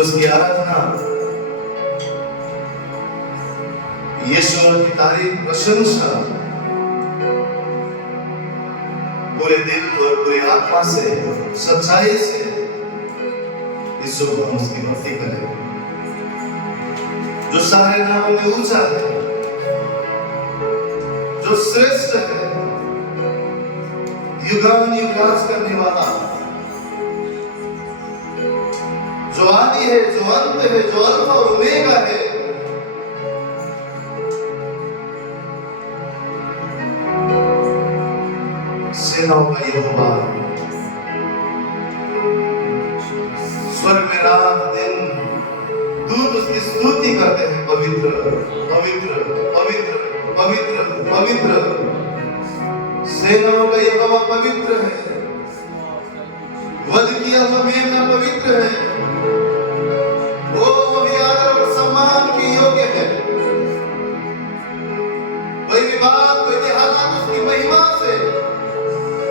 उसकी आराधना, यीशु की तारीफ, प्रशंसा पूरे दिल और पूरी आत्मा से, सच्चाई से यीशु को हम उसकी भक्ति करें जो सारे नामों में ऊंचा है, जो श्रेष्ठ है, युगान युग राज करने वाला, जो आदि है, जो अंत है, जो अल्फा और ओमेगा है। सेनाओं का यहोवा, स्वर्ग में रात दिन दूत उसकी स्तुति करते हैं, पवित्र पवित्र पवित्र पवित्र पवित्र। सेनाओं का यहोवा पवित्र है, वध किया हुआ मेमना पवित्र है, वो भी आदर और सम्मान की योग्य है। कोई भी बात, कोई भी हालात उसकी महिमा से,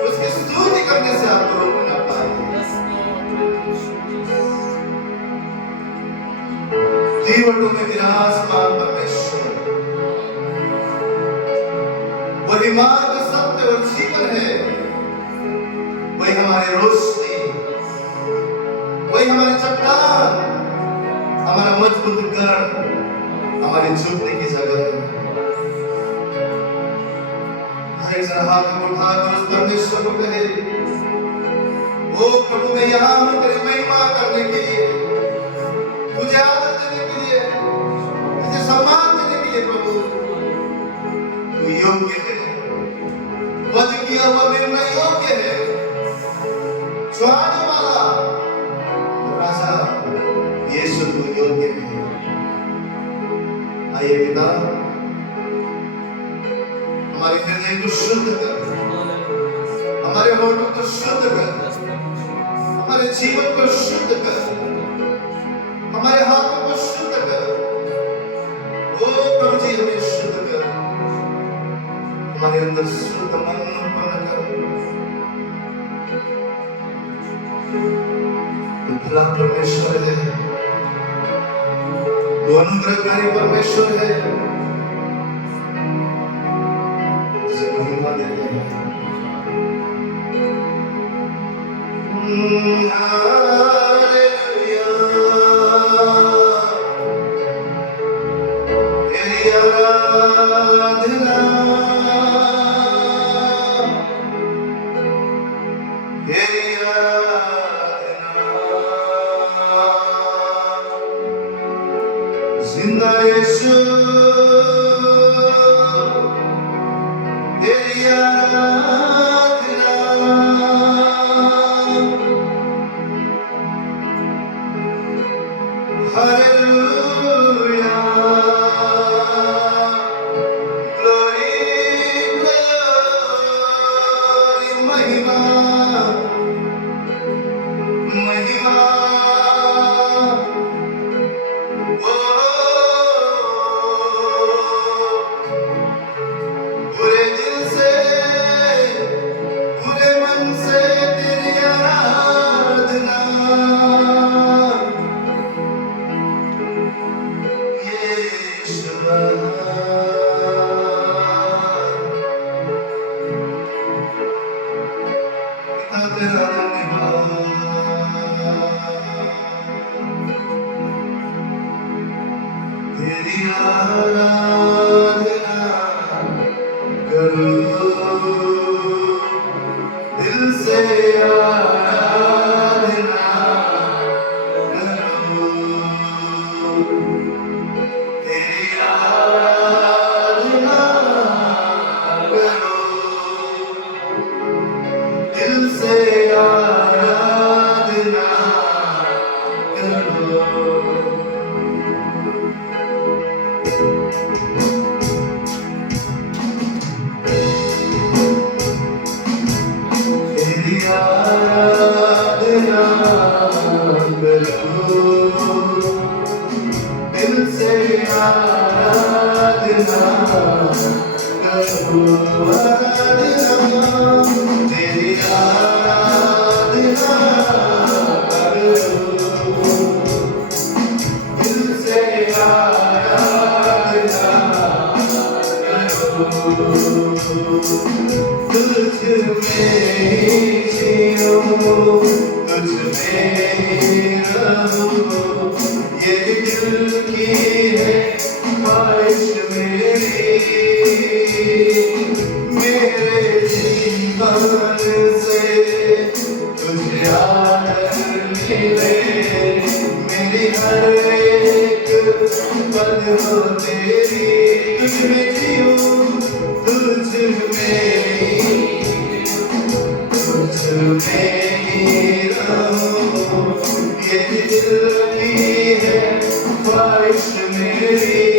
उसकी स्तुति करने से आपको रोक ना पाएंगे। दीवटों में विराजमान परमेश्वर, वही मार्ग, सत्य और जीवन है, वही हमारी रोशनी, वही हमारी चट्टान, हमारा मजबूत गढ़, हमारी छुपने की जगह है। हर एक जरा हाथ को उठाकर उस परमेश्वर को कहे, ओ प्रभु मैं यहाँ हूँ तेरी महिमा करने के लिए, तुझे आदर देने के लिए, तुझे सम्मान देने के लिए। प्रभु तू योग्य है, वध किया हुआ मेमना योग्य है, छुड़ाने वाला राजा यीशु तू योग्य है। आइए पिता, हमारे हृदय को शुद्ध कर, हमारे होठों को शुद्ध कर, हमारे जीवन को शुद्ध कर, हमारे हाथों को शुद्ध कर। ओ प्रभु जी हमें शुद्ध कर, हमारे अंदर शुद्ध मन उत्पन्न कर। तू भला परमेश्वर है, तू अनुग्रहकारी परमेश्वर है, तुझे महिमा देते हैं। हालेलुया, तेरी आराधना, तेरी आराधना, जिंदा यीशु तेरी आराधना, हालेलुया, ग्लोरी ग्लोरी, महिमा महिमा। पूरे दिल से, पूरे मन से तेरी आराधना, यीशुआ। पिता तेरा धन्यवाद, तेरी आराधना करो, दिल से आराधना करो, तेरी आराधना करो, दिल से आराधना करो। तेरी आराधना करो, दिल से आराधना करो, तेरी आराधना करो, तुझ में जियो तुझ में रहूं ये दिल की है ख्वाहिश मेरी मेरे जीवन से तुझे याद मिले मेरी हर एक पल हो तेरी तुझ में जियो तुझ में ही रहूं ये दिल की है ख्वाहिश मेरी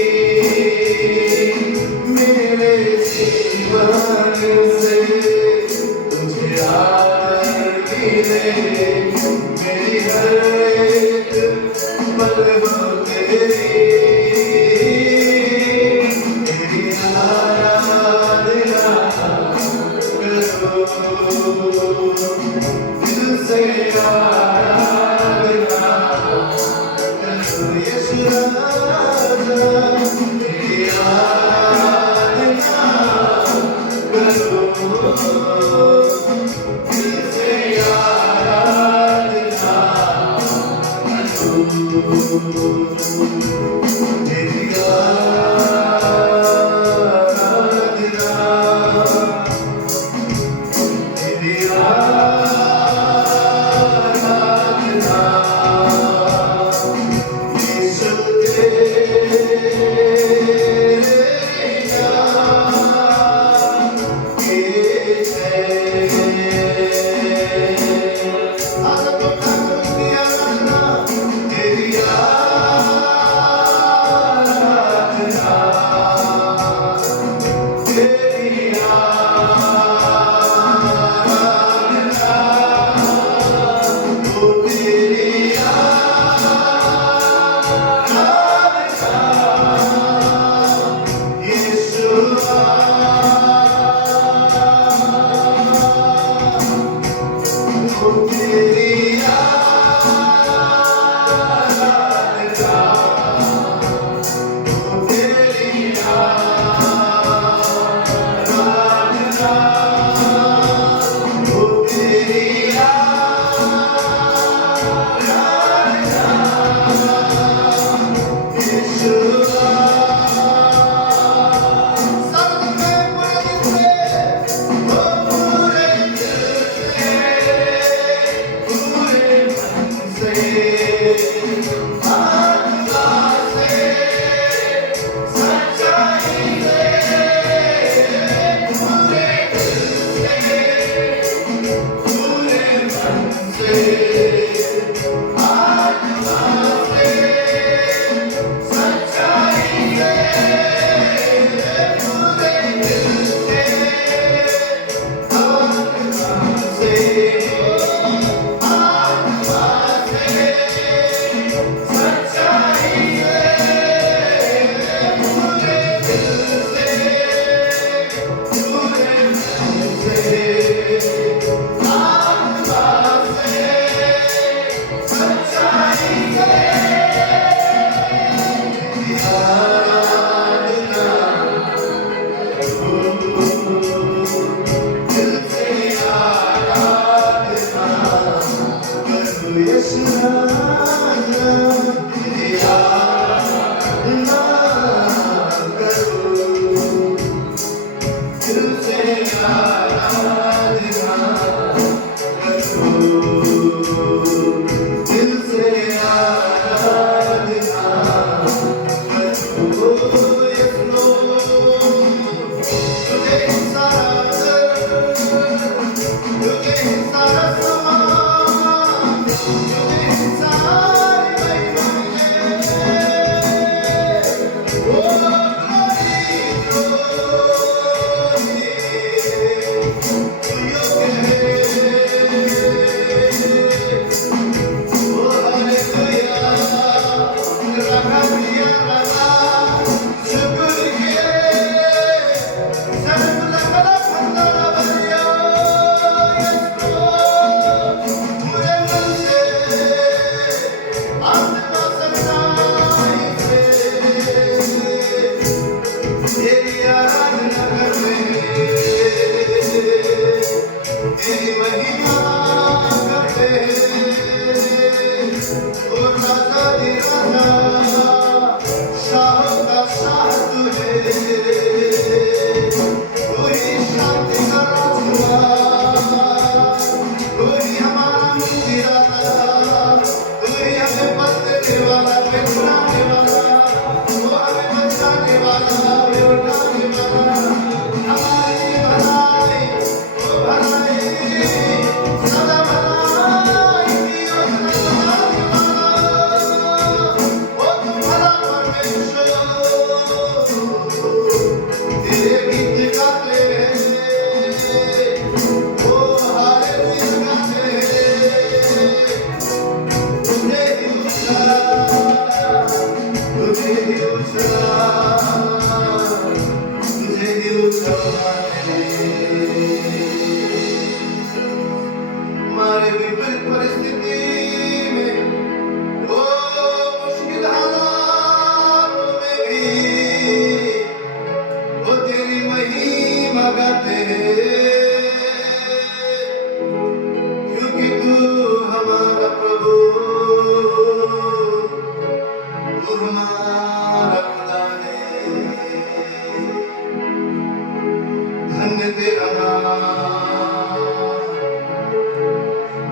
धन्य तेरा नाम।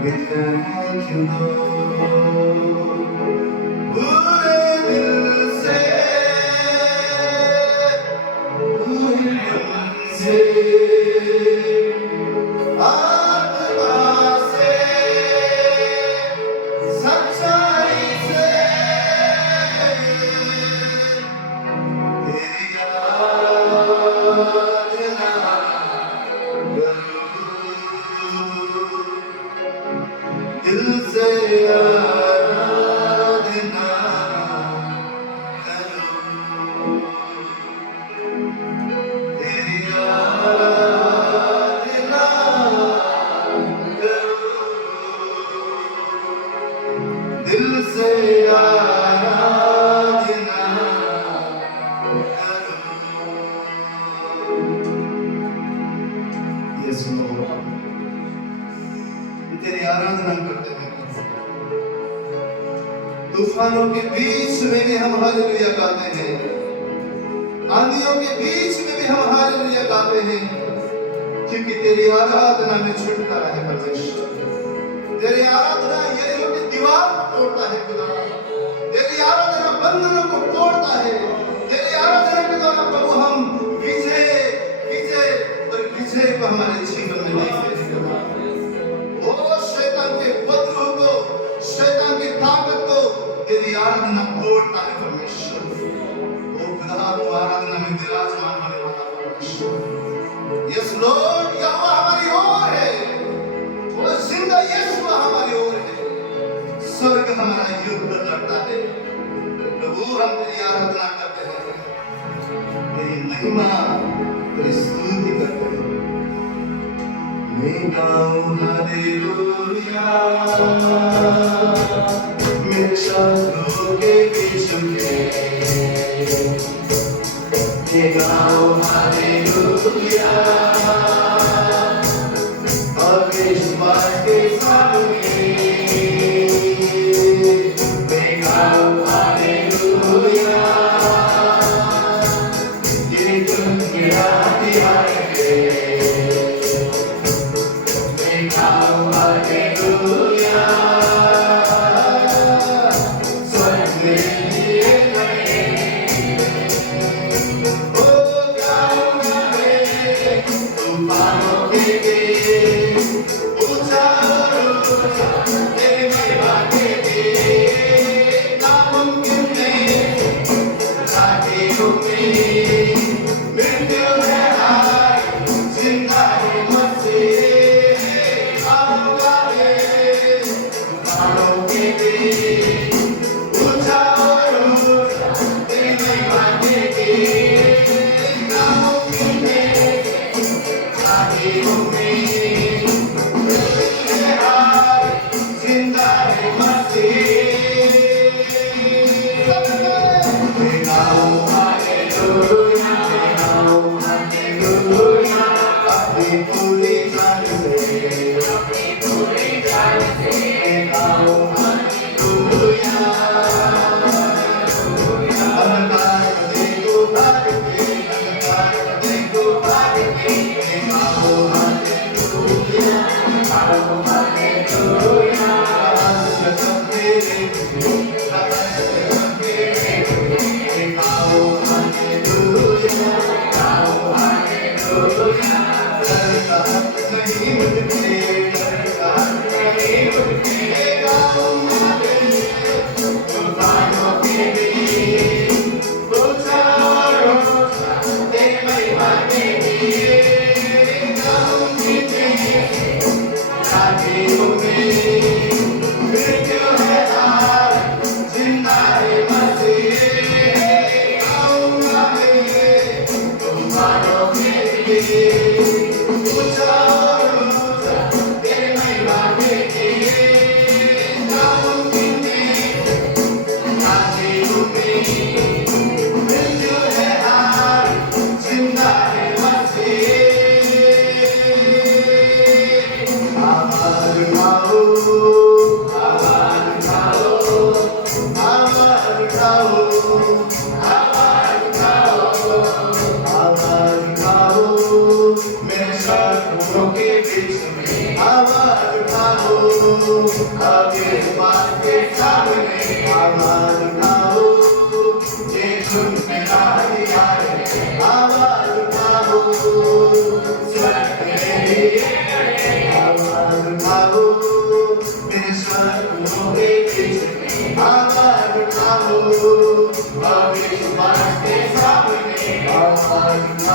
We thank you, Lord, पूरे दिल से, पूरे मन से, आत्मा से, सच्चाई से, तेरी आराधना दिल से आराधना करो, तेरी आराधना करो, दिल से आराधना करो। ये सुनो, तेरी आराधना करते हैं। तूफानों के बीच में भी हम हालेलुया गाते हैं, आंधियों के बीच में भी हम हालेलुया गाते हैं, क्योंकि तेरी आराधना में छुटकारा है परमेश्वर। तेरी आराधना यरीहो की दीवार को तोड़ता है खुदा। तेरी आराधना बंधनों को तोड़ता है। तेरी आराधना के द्वारा प्रभु हम विजय विजय और विजय को हमारे जीवन में देखते हैं। शैतान के उपद्रव को, शैतान की ताकत को तेरी आराधना तोड़ता है परमेश्वर। ओ खुदा, तू आराधना में विराजमान होने वाला परमेश्वर। यस लॉर्ड, यहोवा हमारी ओर है, वो जिंदा यीशु हमारी ओर है। स्वर्ग हमारा युद्ध लड़ता है। प्रभु, हम तेरी आराधना करते हैं, तेरी महिमा, तेरी स्तुति करते हैं। मैं गाऊं हालेलुया, मेरे शत्रुओं के बीच में। मैं गाऊं हालेलुया, और विश्वास के सामने। मैं गाऊं हालेलुया, ये दुनिया दिया है।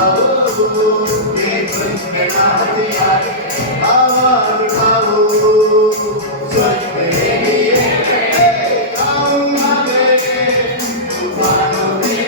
आवाज उठाओ स्वर्ग में गाऊंगा मैं तूफानों में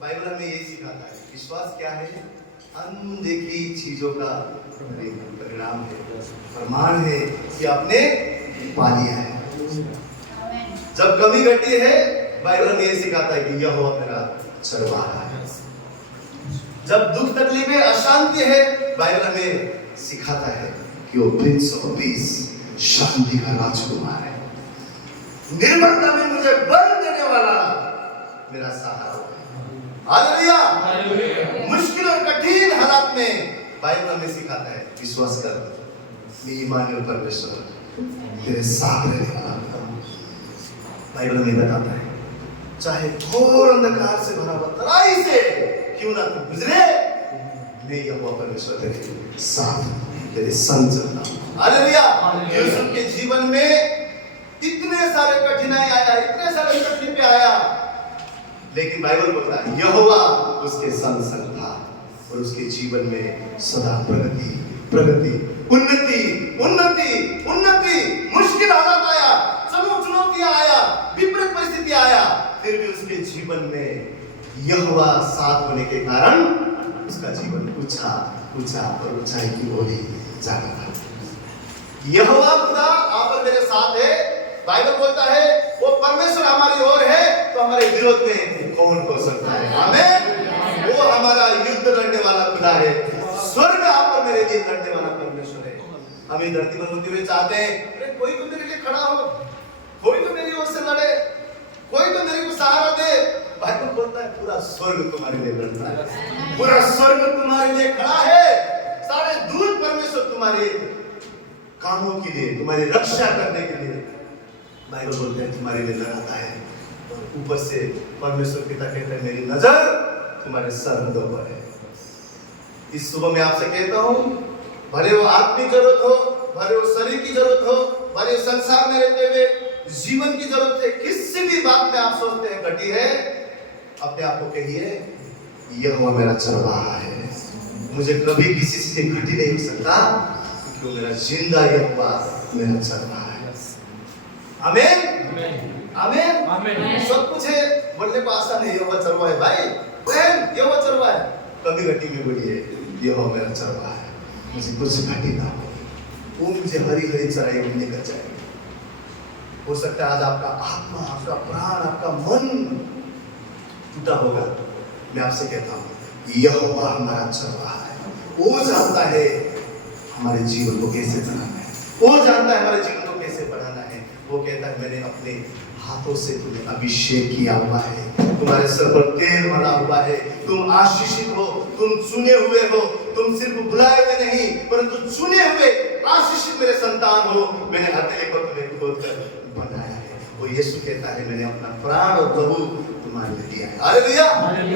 बाइबल हमें यही सिखाता है। विश्वास क्या है? अनदेखी चीजों का परिणाम है, प्रमाण है कि आपने पा लिया है। जब कमी घटी है, बाइबल हमें यही सिखाता है कि यहोवा मेरा चरवाहा है। जब दुख तकलीफें अशांति है, बाइबल हमें सिखाता है कि वो प्रिंस ऑफ पीस, शांति का राजकुमार है। निर्मलता में मुझे बल देने वाला मेरा सहारा है। हालेलुया। मुश्किल और कठिन हालात में बाइबल हमें सिखाता है विश्वास कर, मैं इमानुएल परमेश्वर तेरे साथ रहने वाला हूं। बाइबल हमें बताता है चाहे घोर अंधकार से भरा हुआ तराई से क्यों ना तू गुजरे, मैं यहोवा परमेश्वर तेरे साथ, तेरे संग चलता हूं। हालेलुया। यूसुफ के जीवन में इतने सारे कठिनाई आया, इतने सारे तकलीफें आया, लेकिन बाइबल बोलता है यहोवा उसके संग संग था और उसके जीवन में सदा प्रगति प्रगति, उन्नति उन्नति उन्नति। मुश्किल हालात आया, चुनौतियां आया, विपरीत परिस्थिति आया, फिर भी उसके जीवन में यहोवा साथ होने के कारण उसका जीवन ऊंचा ऊंचा और ऊंचाई की ओर जाता था। यहोवा खुदा आप और मेरे साथ है। बाइबल बोलता है वो परमेश्वर हमारी ओर है तो हमारे विरोध में कौन हो सकता है? आमीन। वो हमारा युद्ध लड़ने वाला खुदा है। स्वर्ग आप और मेरे लिए लड़ने वाला परमेश्वर है। हम इस धरती पर होते हुए चाहते हैं अरे कोई तो मेरे लिए खड़ा हो, कोई तो मेरी ओर से लड़े, कोई तो मेरे को सहारा दे। बाइबल बोलता है पूरा स्वर्ग तुम्हारे लिए लड़ता है, पूरा स्वर्ग तुम्हारे लिए खड़ा है। सारे दूत परमेश्वर तुम्हारे कामों के लिए, तुम्हारी रक्षा करने के लिए बाइबल बोलते हैं तुम्हारे लिए लड़ाता है। और ऊपर से परमेश्वर पिता कहते हैं मेरी नजर तुम्हारे सरहदों पर है। इस सुबह मैं आपसे कहता हूँ भले वो आत्मिक जरूरत हो, भले वो शरीर की जरूरत हो, भले संसार में रहते हुए जीवन की जरूरत है, किसी भी बात में आप सोचते हैं घटी है, अपने आप को कहिए यहोवा मेरा चरवाहा है, मुझे कभी किसी से घटी नहीं हो सकता क्योंकि मेरा जिंदा यहोवा मेरा चरवाहा है। आमीन आमीन आमीन। सब कुछ है, बोलने को आसान है यहोवा चरवाहा है भाई बहन, यहोवा चरवाहा है। कभी घटी में बोलिए यहोवा मेरा चरवाहा है, मुझे कुछ घटी ना हो, वो मुझे हरी हरी चराई में लेकर जाए। हो सकता है आज आपका आत्मा, आपका प्राण, आपका मन टूटा होगा। मैं आपसे कहता हूँ यहोवा हमारा चरवाहा है। वो जानता है हमारे जीवन को कैसे चलाना है, वो जानता है हमारे जीवन को कैसे बढ़ाना है। वो कहता है मैंने अपने हाथों से तुम्हें अभिषेक किया हुआ है, तुम्हारे सर पर तेल भरा हुआ है, तुम आशीषित हो, तुम चुने हुए हो, तुम सिर्फ बुलाए हुए नहीं परंतु चुने हुए आशीषित मेरे संतान हो। मैंने हथेली को तुम्हें खोद कर बनाया है। वो यीशु कहता है मैंने अपना प्राण और प्रभु तुम्हारे लिए दिया है। हालेलुया।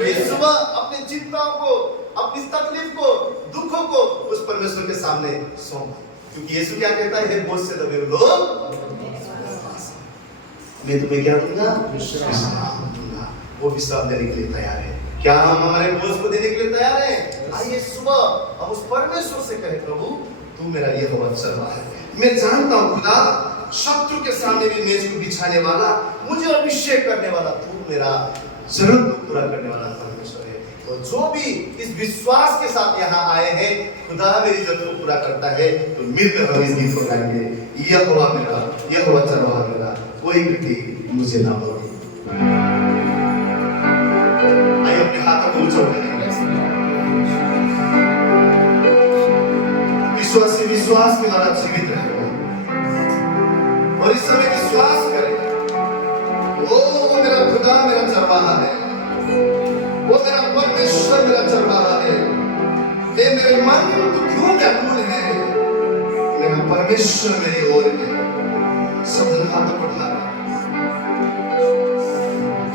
इस सुबह अपनी चिंताओं को अपनी तकलीफ को, दुखों को उस परमेश्वर के सामने सौंप। क्योंकि यीशु क्या कहता है, हे बोझ से दबे हुए लोग मैं तुम्हें क्या दूंगा, विश्राम दूंगा। वो विश्राम देने के लिए तैयार है। क्या हम हमारे बोझ को देने के लिए तैयार हैं? आइए सुबह हम उस परमेश्वर से कहें, प्रभु तू मेरा यहोवा सर्वा है। मैं जानता हूँ खुदा, शत्रु के सामने भी मेज को बिछाने वाला, मुझे अभिषेक करने वाला, तू मेरा जरूरत को पूरा करने वाला परमेश्वर है। तो जो भी इस विश्वास के साथ यहाँ आए हैं, खुदा मेरी जरूरत को पूरा करता है, तो मिलकर हम इस गीत को गाएंगे, यहोवा मेरा, यहोवा सर्वा मेरा, कोई भी मुझे ना बोले। आइए अपने हाथों को ऊंचा करें, विश्वास से विश्वास के द्वारा जीवित रहे और इस समय विश्वास करें, वो मेरा खुदा मेरा चरवाहा है, वो मेरा परमेश्वर मेरा चरवाहा है। ये मेरे मन तो क्यों व्याकुल है, मेरा परमेश्वर मेरी ओर है। सब हाथों को उठा,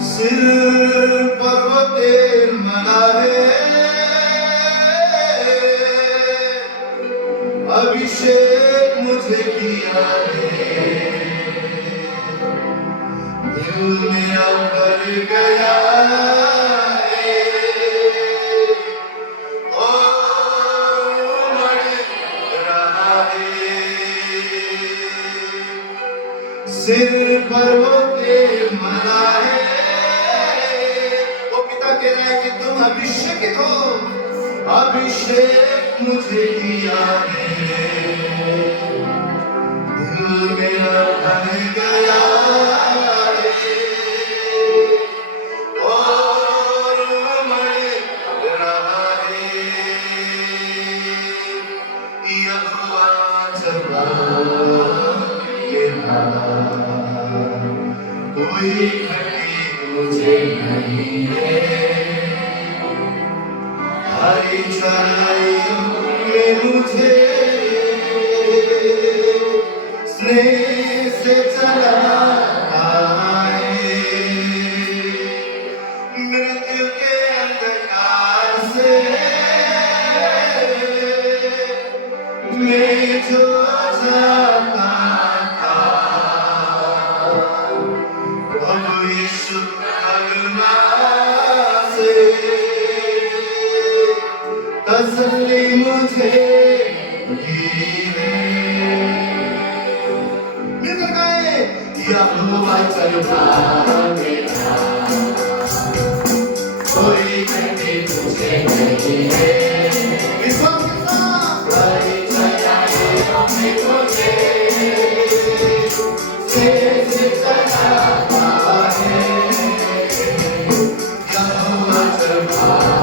सिर पर वो तेल मला है, अभिषेक मुझे किया है, दिल मेरा भर गया है और उमड़ रहा है। सिर पर वो तेल मला है, वो पिता कह रहा है कि तुम अभिषेकित हो, अभिषेक मुझे किया है, दिल मेरा भर गया है और उमड़ रहा है। यहोवा चरवाहा मेरा, कोई घटी मुझे नहीं है, हरी चराइयों में मुझे स्नेह से चलाता है, मृत्यु के अंधकार से मैं जो जाता था, अब यीशु करुणा से तसल्ली मुझे दी है। मिलकर गाएं, यहोवा चरवाहा मेरा, कोई घटी मुझे नहीं है, विश्वास के साथ हरी चराइयों में मुझे स्नेह से चलाता है, यहोवा चरवाहा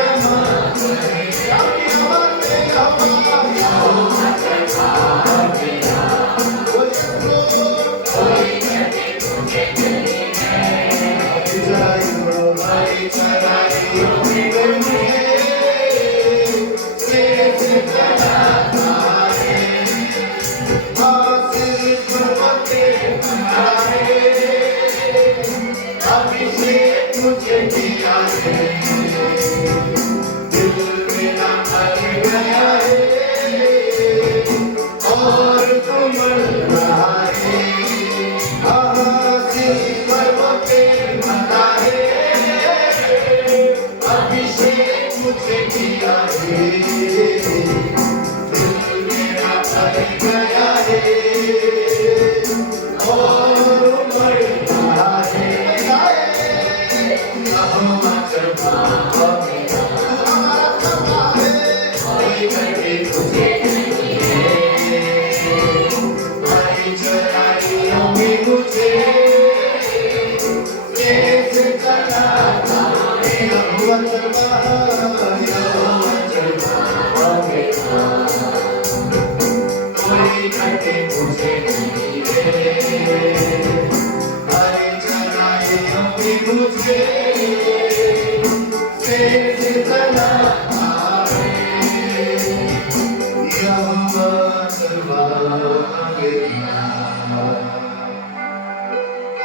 Amen.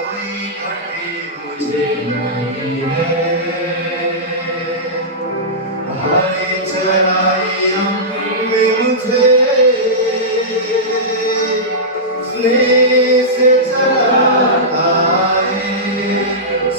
कोई घटी मुझे नहीं है, हरी चराइयों में मुझे स्नेह से चलाता है।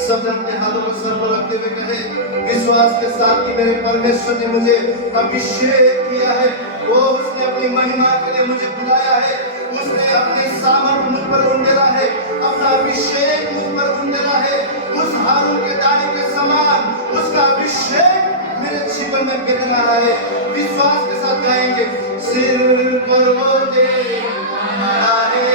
सब अपने हाथों को सर पर रखते हुए कहे विश्वास के साथ कि मेरे परमेश्वर ने मुझे अभिषेक किया है, वो उसने अपनी महिमा के लिए मुझे बुलाया है, उसने अपने सामर्थ मुझ पर उंडेला है, अपना अभिषेक मुझ पर उंडेला है। उस हारून के दाढ़ी के समान उसका अभिषेक मेरे जीवन में गिर रहा है। विश्वास के साथ गाएंगे सिर पर वो दे है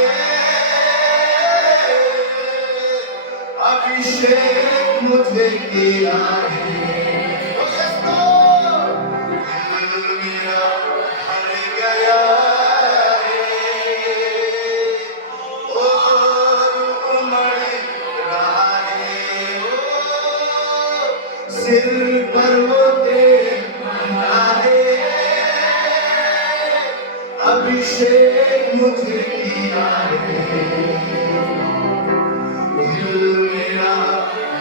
अभिषेक मुझे किया है। सिर पर वो देना है अभिषेक मुझे किया है। दिल मेरा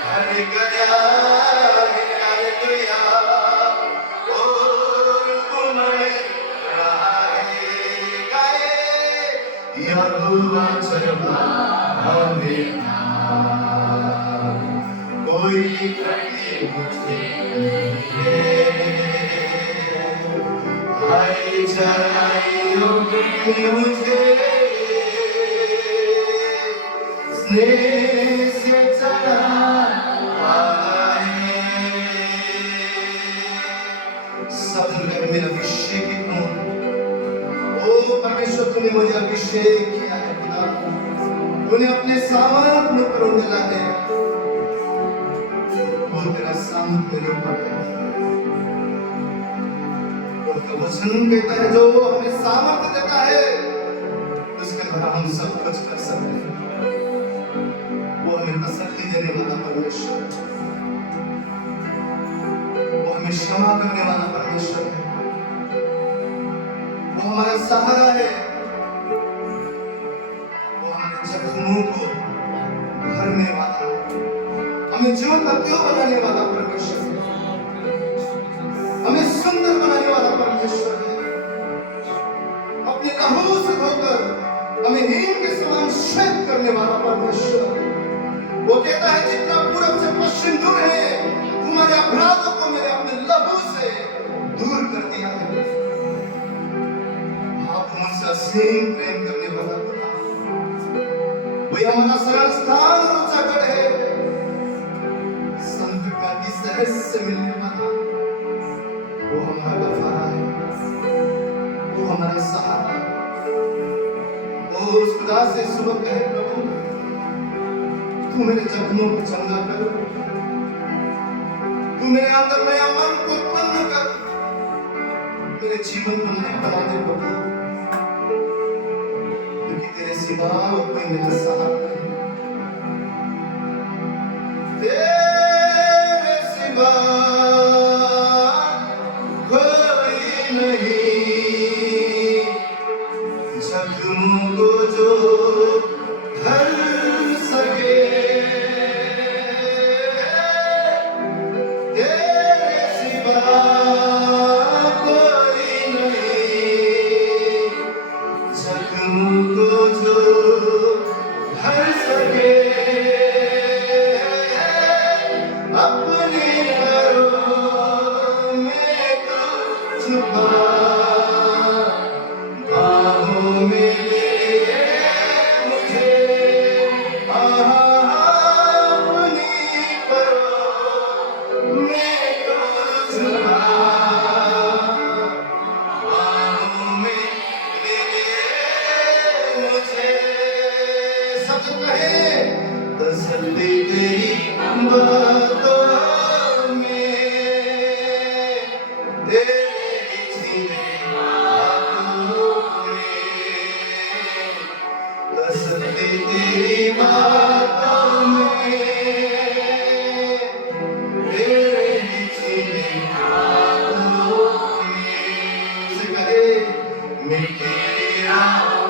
भर गया है हालेलुया और उमड़ रहा है। गाए यहोवा चरवा हमें कोई घटी मुझे आई चराइयों में मुझे स्नेह से चलाता है। सब में मेरा अभिषेक हूँ। ओ परमेश्वर तूने मुझे अभिषेक किया है पिता, तूने अपने सामर्थ मुझ पर उंडेला है, तेरा सामर्थ मेरे ऊपर है। उसका वचन कहता है जो वो हमें सामर्थ देता है उसके द्वारा हम सब कुछ कर सकते हैं। वो हमें तसल्ली देने वाला परमेश्वर है, वो हमें क्षमा करने वाला परमेश्वर है, वो हमारा सहारा है, वो हमारे जख्मों को भरने वाला, हमें जीवन का क्यों बनाने वाला परमेश्वर है, हमें सुंदर बनाने वाला परमेश्वर है। अपने लहू से धोकर हमें हीन के समान श्वेत करने वाला परमेश्वर। वो कहता है जितना पूरब से पश्चिम दूर है, तुम्हारे अपराधों को मैंने अपने लहू से दूर कर दिया है। आप मुझसे असीम प्रेम करने वाला खुदा, वही हमारा सरल स्थान और ऊंचा गढ़ है, सहज से मिलने वाला, वो हमारा गफारा है, वो हमारा सहारा है। वो उस खुदा से सुबह कहे प्रभु तू मेरे जख्मों को चंगा कर, तू मेरे अंदर नया मन को उत्पन्न कर, मेरे जीवन को नया बना दे प्रभु, क्योंकि तेरे सिवा कोई मेरा सहारा नहीं। कोई नहीं जख्मों को जो भर सके, तेरे सिवा कोई नहीं जख्मों को जो भर सके। अपनी घरों में तो छुपा बाहों में मुझे, अपनी घरों में तो छुपा बाहों में मुझे। सब कहे तसल्ली तेरी बातों में, तेरी सीने बातों में, तसल्ली तेरी बातों में, तेरी सीने बातों में। से कहे मैं तेरी राहों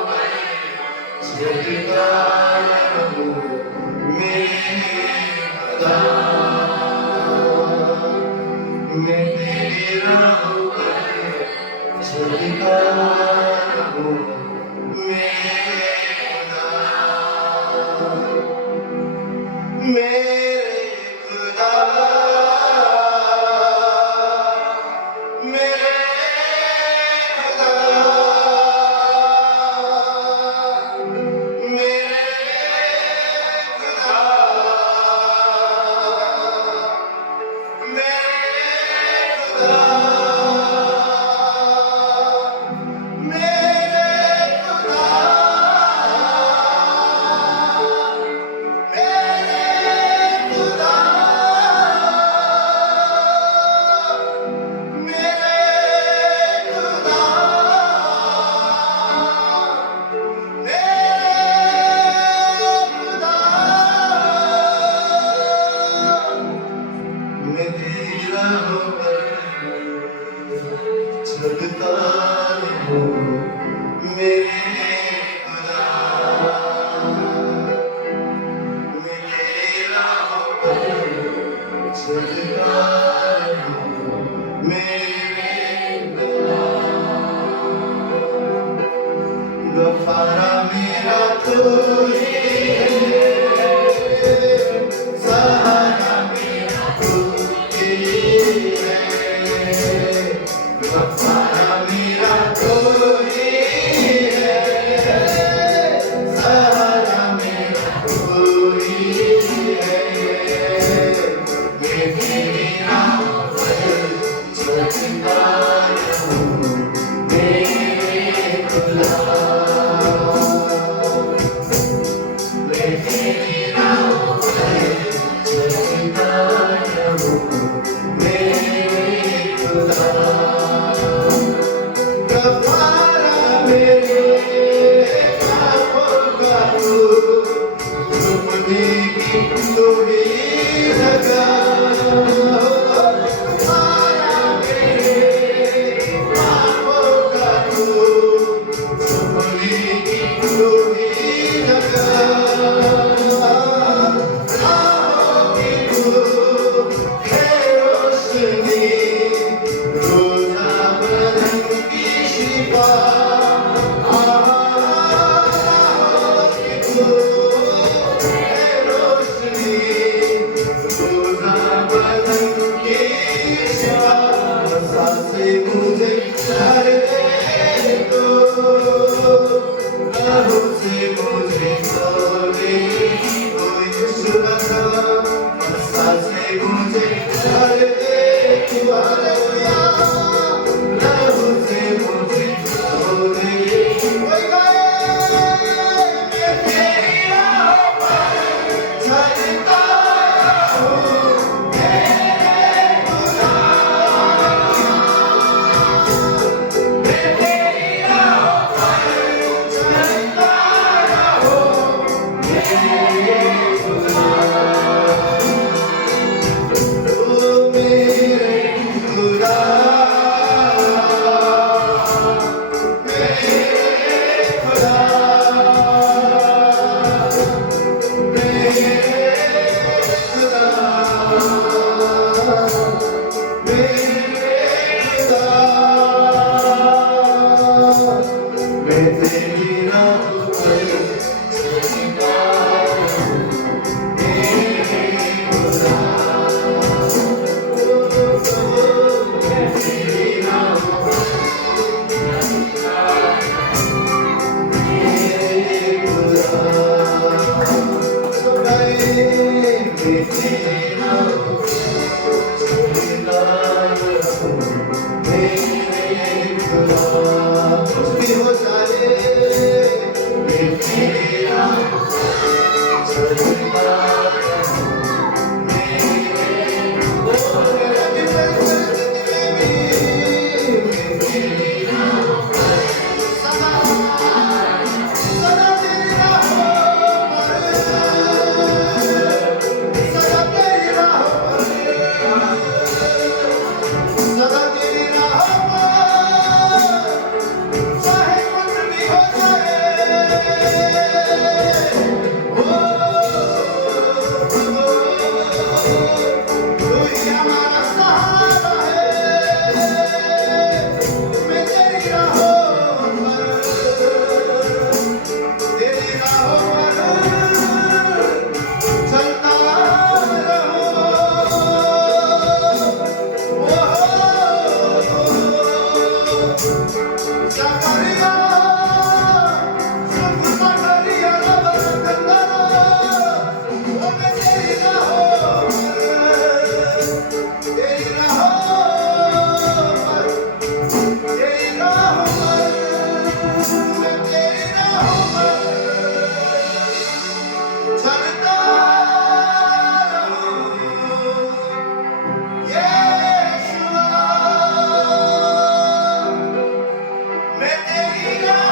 मैं तेरी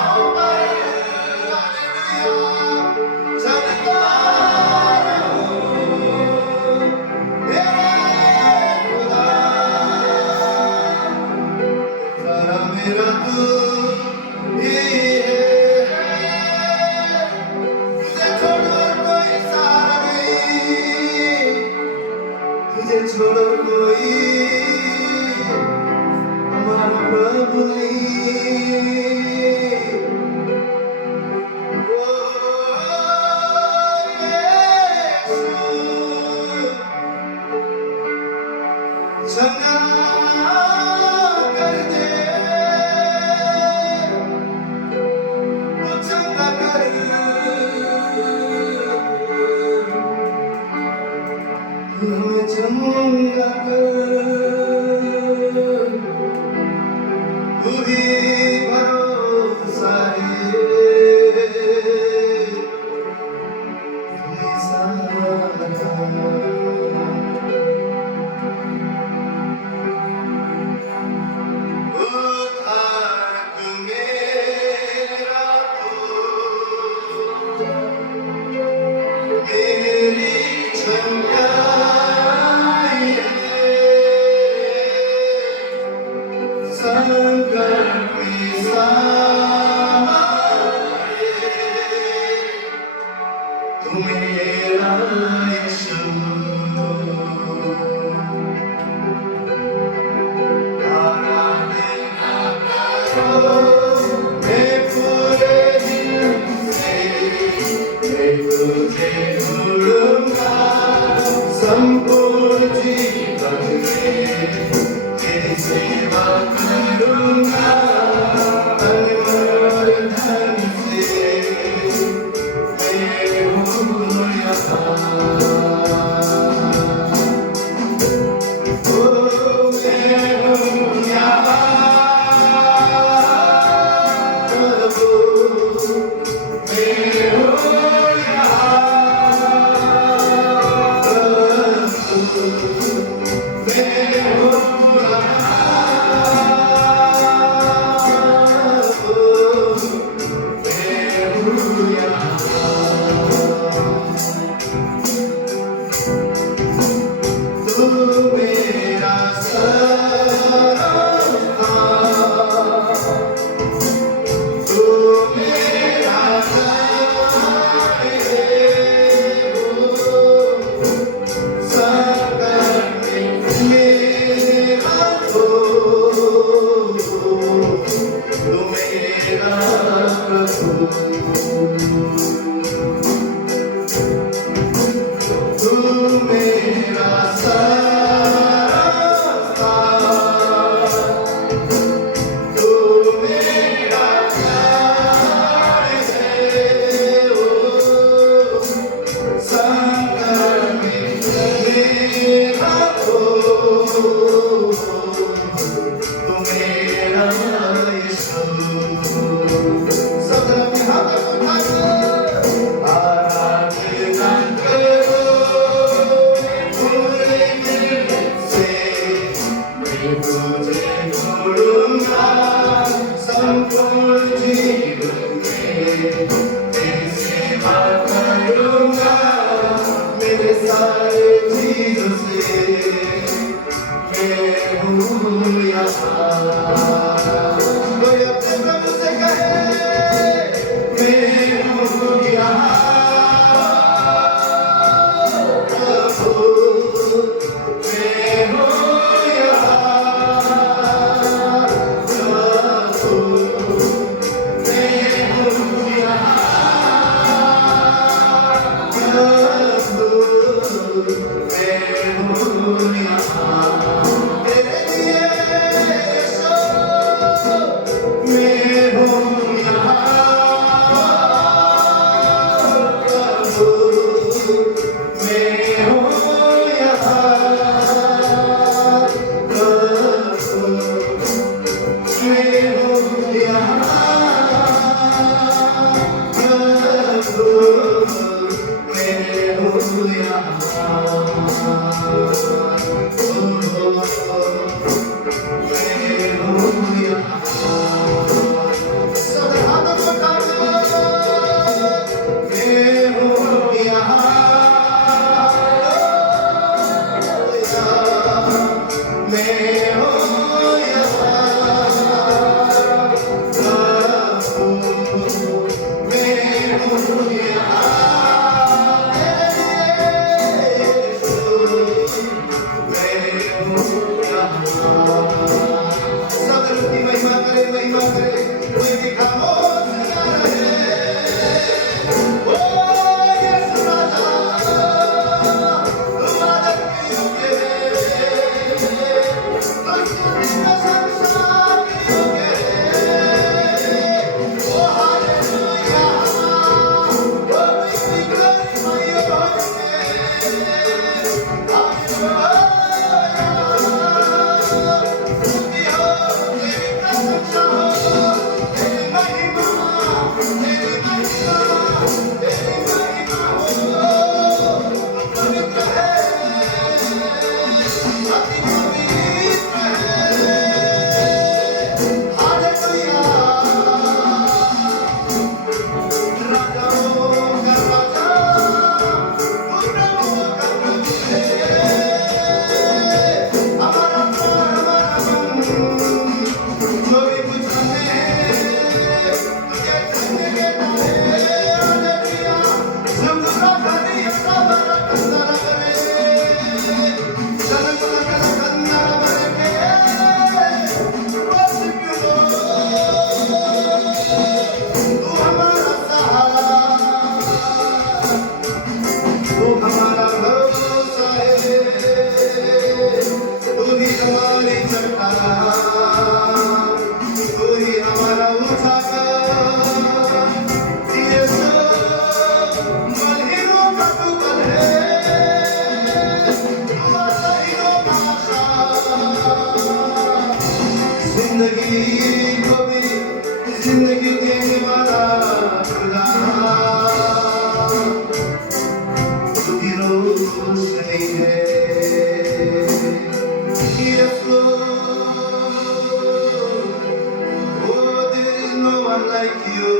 one like you.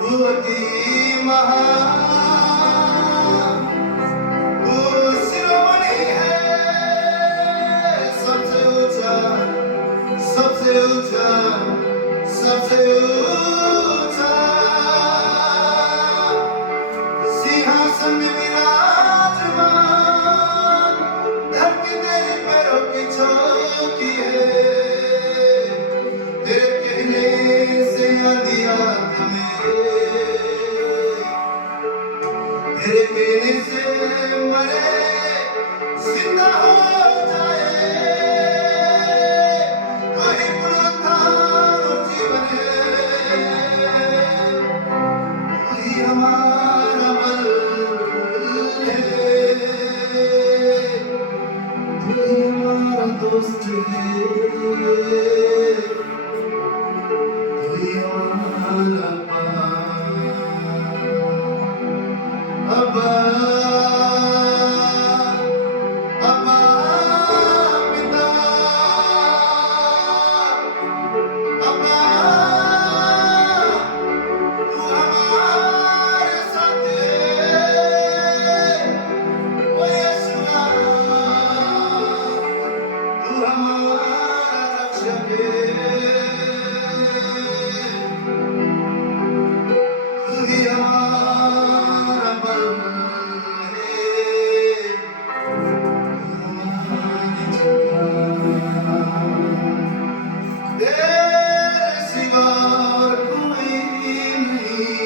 तू अति महान, तू शिरोमणि है, सबसे ऊंचा, सबसे ऊंचा, सबसे ऊंचा। सिंहासन में विराजमान, धरती तेरे पैरों की चौकी है। तेरे कहने से आदियात में, तेरे कहने से मरे जिंदा हो जाए। तू ही पुनरुत्थान और जीवन है, तू ही हमारा बल है, तू ही हमारा दोस्त है, तू ही हमारा अब्बा, अब्बा पिता, अब्बा तू हमारे साथ है। ओ यीशुआ, तू हमारा रक्षक है, तू ही हमारा बल है, तू हमारी चट्टान। तेरे सिवा और कोई नहीं,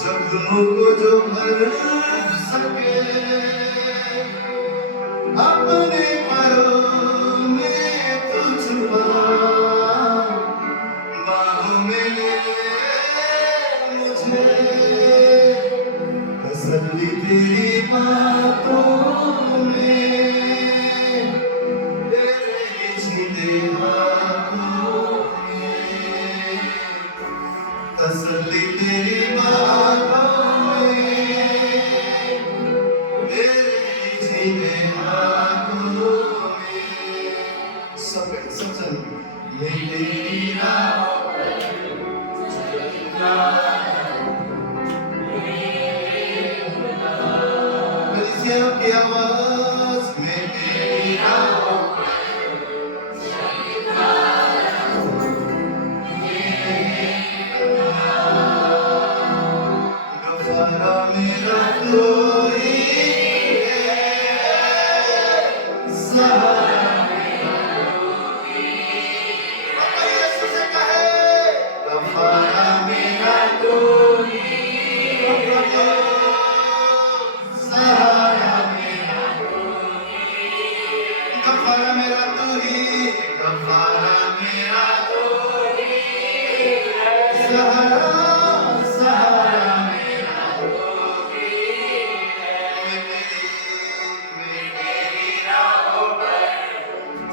जख्मों को जो भर सके। अपने पैरों में तू छुपा, बाहों में ले मुझे। तसल्ली तेरी बातों में, तेरे सीधे हाथों में। तसल्ली तेरी बातों में, तेरे सीधे हाथों में। सब जन मैं तेरी राहों पर चलता की आवाज में, तेरी राहों पर चलता गवारा मेरा तू ही है, सहारा मेरा तू ही है। अपने यीशु से कहे, गवारा मेरा तू ही है, सहारा मेरा तू ही है। गवारा मेरा तू ही, गवारा मेरा तू ही है, सहारा, सहारा मेरा तू ही है। मैं तेरी राहों पर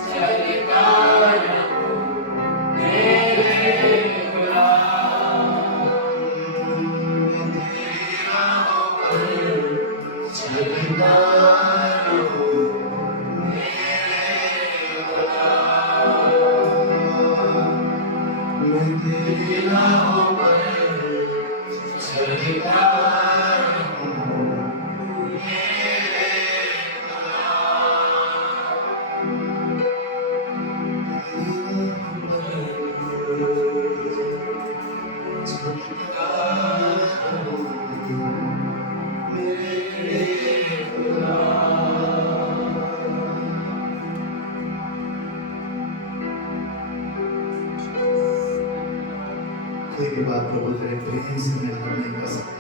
चलता रहूं, तेरे गुलाम। मैं तेरी राहों पर चलता रहूं, तेरे गुलाम। मैं तेरी राहों पर चलता रहूं, तेरे कोई भी बात प्रभु तेरे प्रेम से मिलकर नहीं कर सकती।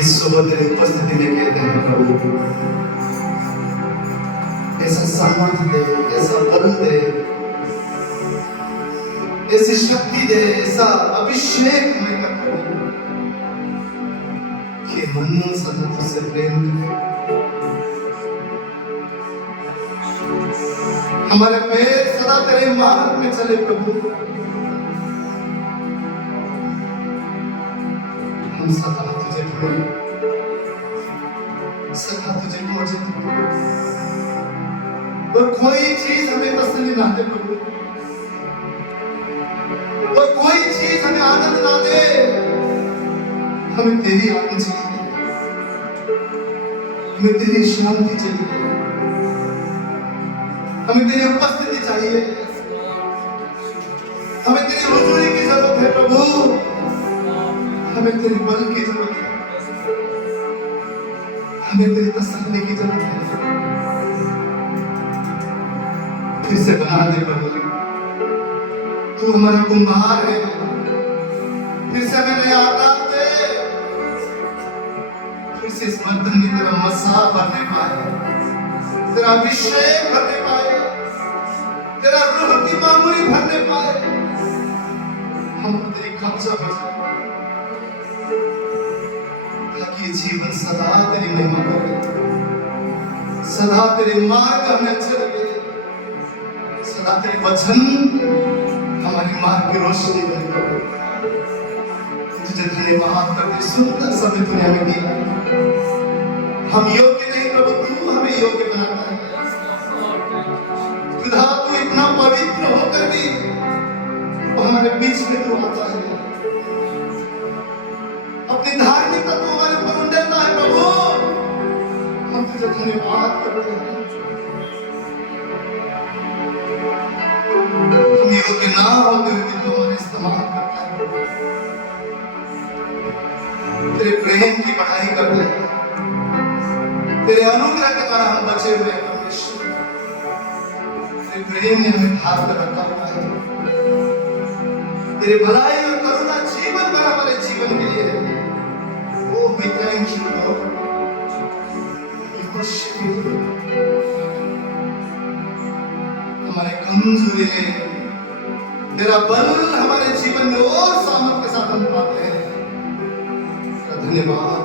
इस सुबह तेरी उपस्थिति में कहते हैं प्रभु, ऐसा सामर्थ्य दे, ऐसा बल दे, ऐसी शक्ति दे, ऐसा अभिषेक में कर प्रभु कि मन सदा तुझसे प्रेम करे। हमारे पैर सदा तेरे मार्ग में चले प्रभु। हम सदा तुझे ढूंढे, सदा तुझे पहुंचे और कोई चीज हमें तसल्ली ना दे प्रभु, और कोई चीज हमें आनंद ना दे। हमें तेरी आनंद चाहिए, हमें तेरी शांति चाहिए, हमें तेरी उपस्थिति चाहिए, हमें तेरी हुजूरी की जरूरत है प्रभु, हमें तेरी बल की जरूरत है, हमें तेरी तसल्ली की जरूरत है। फिर से बना दे प्रभु, तू हमारा कुम्हार है, फिर से हमें नया आकार दे, फिर से इस बर्तन में तेरा मसा भरने पाए, तेरा अभिषेक भरने पाए, तेरा रूह की मामूली भरने पाए, हम तेरी कब्जा हो जाए, ताकि जीवन सदा तेरी महिमा करे, सदा तेरे मार्ग हमें अच्छे लगे, सदा तेरे वचन हमारी मार्ग की रोशनी बने। तुझे धन्यवाद करते, सुंदर समय तूने हमें दिया। हम योग्य नहीं प्रभु, तू हमें योग्य बनाता है। खुदा तू इतना पवित्र होकर भी हमारे बीच में तू आता है, अपनी धार्मिकता तू हमारे ऊपर उंडेलता है प्रभु। हम तुझे धन्यवाद करते हैं। हम योग्य ना होते हुए तू हमारे इस्तेमाल करता है, तेरे प्रेम की बढ़ाई करते हैं, तेरे अनुग्रह के द्वारा हम बचे हुए हैं परमेश्वर। तेरे प्रेम ने हमें ढाल कर रखा हुआ है, तेरे भलाई और करुणा जीवन भर हमारे जीवन के लिए है। Oh we thank you lord, we worship you. हमारे कमजोरी में तेरा बल हमारे जीवन में और सामर्थ के साथ हम पाते हैं। धन्यवाद,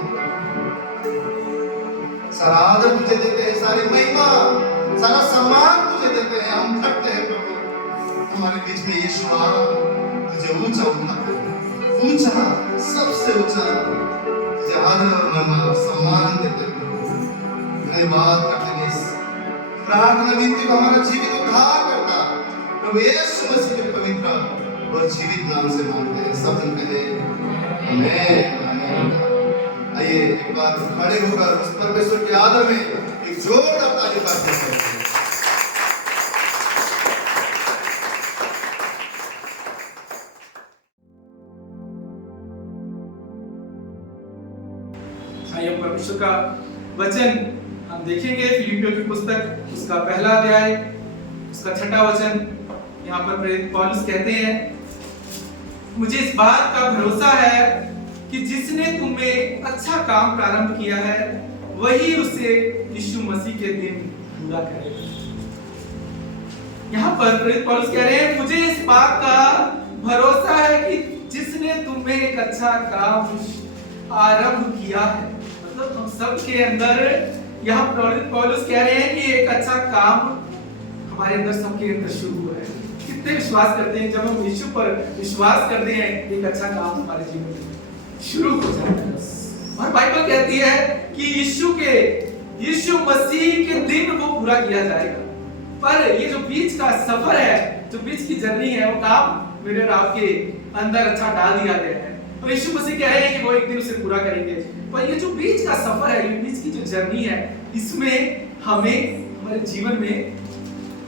सारा आदर तुझे देते हैं, सारी महिमा सारा सम्मान तुझे देते हैं। हम थकते हैं प्रभु, हमारे बीच में यीशु आ, तुझे ऊंचा उठाते हैं, ऊंचा सबसे ऊंचा तुझे आदर महिमा सम्मान देते हैं। धन्यवाद करते हैं। इस प्रार्थना विनती को हमारा जीवित उद्धार करता प्रभु यीशु मसीह के पवित्र और जीवित नाम से मांगते हैं। सब जन कहें आमीन। आइए एक बार खड़े होकर उस परमेश्वर के आदर में एक जोरदार ताली बजाते हैं। आइए परमेश्वर का वचन हम देखेंगे, फिलिपियों की पुस्तक उसका पहला अध्याय उसका 6वां वचन। यहाँ पर प्रेरित पौलुस कहते हैं, मुझे इस बात का भरोसा है कि जिसने तुम में अच्छा काम प्रारंभ किया है वही उसे यीशु मसीह के दिन पूरा करेगा। यहाँ पर प्रेरित पौलुस कह रहे हैं, मुझे इस बात का भरोसा है कि जिसने तुम्हें एक अच्छा काम आरंभ किया है, मतलब हम सब के अंदर, यहाँ प्रेरित पौलुस कह रहे हैं कि एक अच्छा काम हमारे अंदर सबके अंदर शुरू हुआ है। कितने विश्वास करते हैं जब हम यीशु पर विश्वास करते हैं एक अच्छा काम हमारे जीवन में शुरू हो जाता है। और बाइबल कहती है कि यीशु मसीह के दिन वो पूरा किया जाएगा। पर ये जो बीच का सफर है, जो बीच की जर्नी है, वो काम मेरे और आपके अंदर अच्छा डाल दिया गया है। तो यीशु मसीह कह रहे हैं कि वो एक दिन उसे पूरा करेंगे। पर ये जो बीच का सफर है, ये बीच की जो जर्नी है, इसमें हमें हमारे जीवन में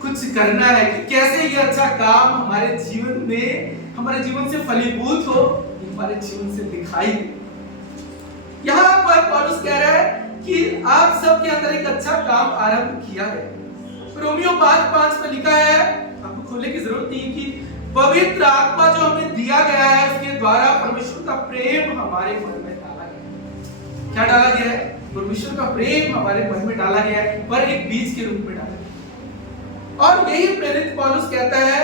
कुछ करना है कि कैसे ये अच्छा काम हमारे जीवन में, हमारे जीवन से फलीभूत हो, हमारे जीवन से दिखाई दे। यहाँ पर पौलुस कह रहा है कि आप सबके अंदर एक अच्छा काम आरंभ किया है। रोमियो 5:5 में लिखा है, आपको खोलने की जरूरत नहीं है, कि पवित्र आत्मा जो हमें दिया गया है उसके द्वारा परमेश्वर का प्रेम हमारे मन में डाला गया। क्या डाला गया है? परमेश्वर का प्रेम हमारे मन में डाला गया है, पर एक बीज के रूप में डाला गया। और यही प्रेरित पौलुस कहता है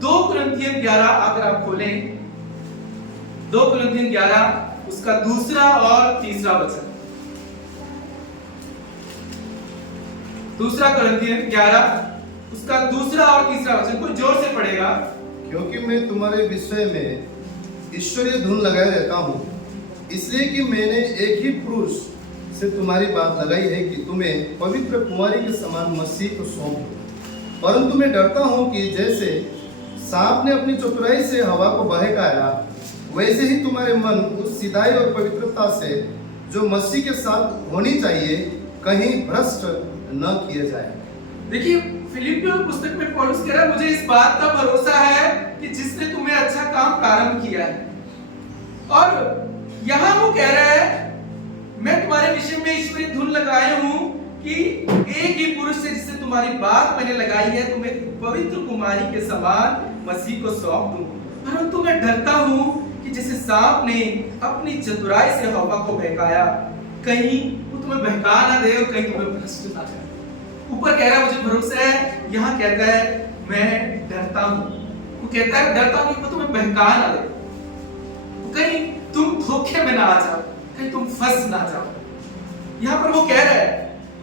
2 कुरिन्थियन 11, अगर आप खोलें 2 कुरिन्थियन 11 उसका 2 और 3 वचन। 2 कुरिन्थियन 11 उसका 2 और 3 वचन, कोई जोर से पढ़ेगा। क्योंकि मैं तुम्हारे विषय में ईश्वरीय धुन लगाए रहता हूँ, इसलिए कि मैंने एक ही पुरुष से तुम्हारी बात लगाई है कि तुम्हें पवित्र कुंवारी के समान मसीह को सौंप दो। परंतु मैं डरता हूँ कि जैसे सांप ने अपनी चतुराई से हवा को बहकाया, वैसे ही तुम्हारे मन उस सीधाई और पवित्रता से जो मसीह के साथ होनी चाहिए कहीं भ्रष्ट न किए जाए। देखिए, फिलिपियों पुस्तक में पौलुस कह रहा है, मुझे इस बात का भरोसा है कि जिसने तुम्हें अच्छा काम प्रारंभ किया है। और यहाँ वो कह रहा है, मैं तुम्हारे विषय में ईश्वरी धुन लगाया हूँ कि एक ही पुरुष से जिससे तुम्हारी बात मैंने लगाई है, तुम्हें पवित्र कुमारी के समान मसीह को सौंप दूं। परंतु मैं डरता हूँ कि जैसे सांप ने अपनी चतुराई से हवा को बहकाया, कहीं वो तुम्हें बहका ना दे और कहीं तुम्हें भ्रष्ट ना करे। ऊपर कह रहा है मुझे भरोसा है, यहाँ कहता है मैं डरता हूँ। वो कहता है डरता हूँ कि वो तुम्हें बहका ना दे, कहीं तुम धोखे में ना आ जाओ, कहीं तुम फंस ना जाओ। यहाँ पर वो कह रहा है,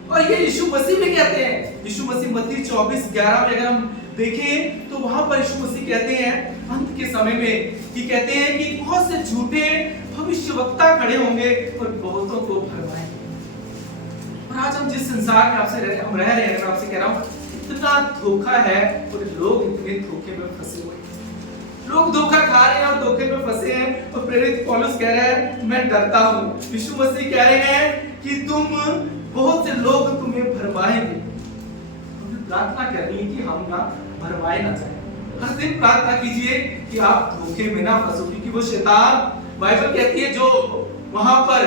और ये यीशु मसीह भी कहते हैं। यीशु मसीह मत्ती 24:11 में अगर हम देखें तो वहां पर यीशु मसीह कहते हैं अंत के समय में कि कहते हैं कि बहुत से झूठे भविष्यवक्ता खड़े होंगे और बहुतों को भरमाएंगे। और आज हम जिस संसार में हम रह रहे हैं, मैं आपसे कह रहा हूँ इतना धोखा है और लोग इतने धोखे में फंसे हुए हैं। लोग धोखा खा रहे हैं और धोखे में फंसे हैं। और प्रेरित पौलुस कह रहा है मैं डरता हूँ। यीशु मसीह कह रहे हैं कि बहुत से लोग तुम्हें भरमाएंगे। हमें प्रार्थना करनी है कि हम ना भरमाए ना जाए। हर दिन प्रार्थना कीजिए कि आप धोखे में ना फंसो, क्योंकि वो शैतान, बाइबल कहती है जो वहां पर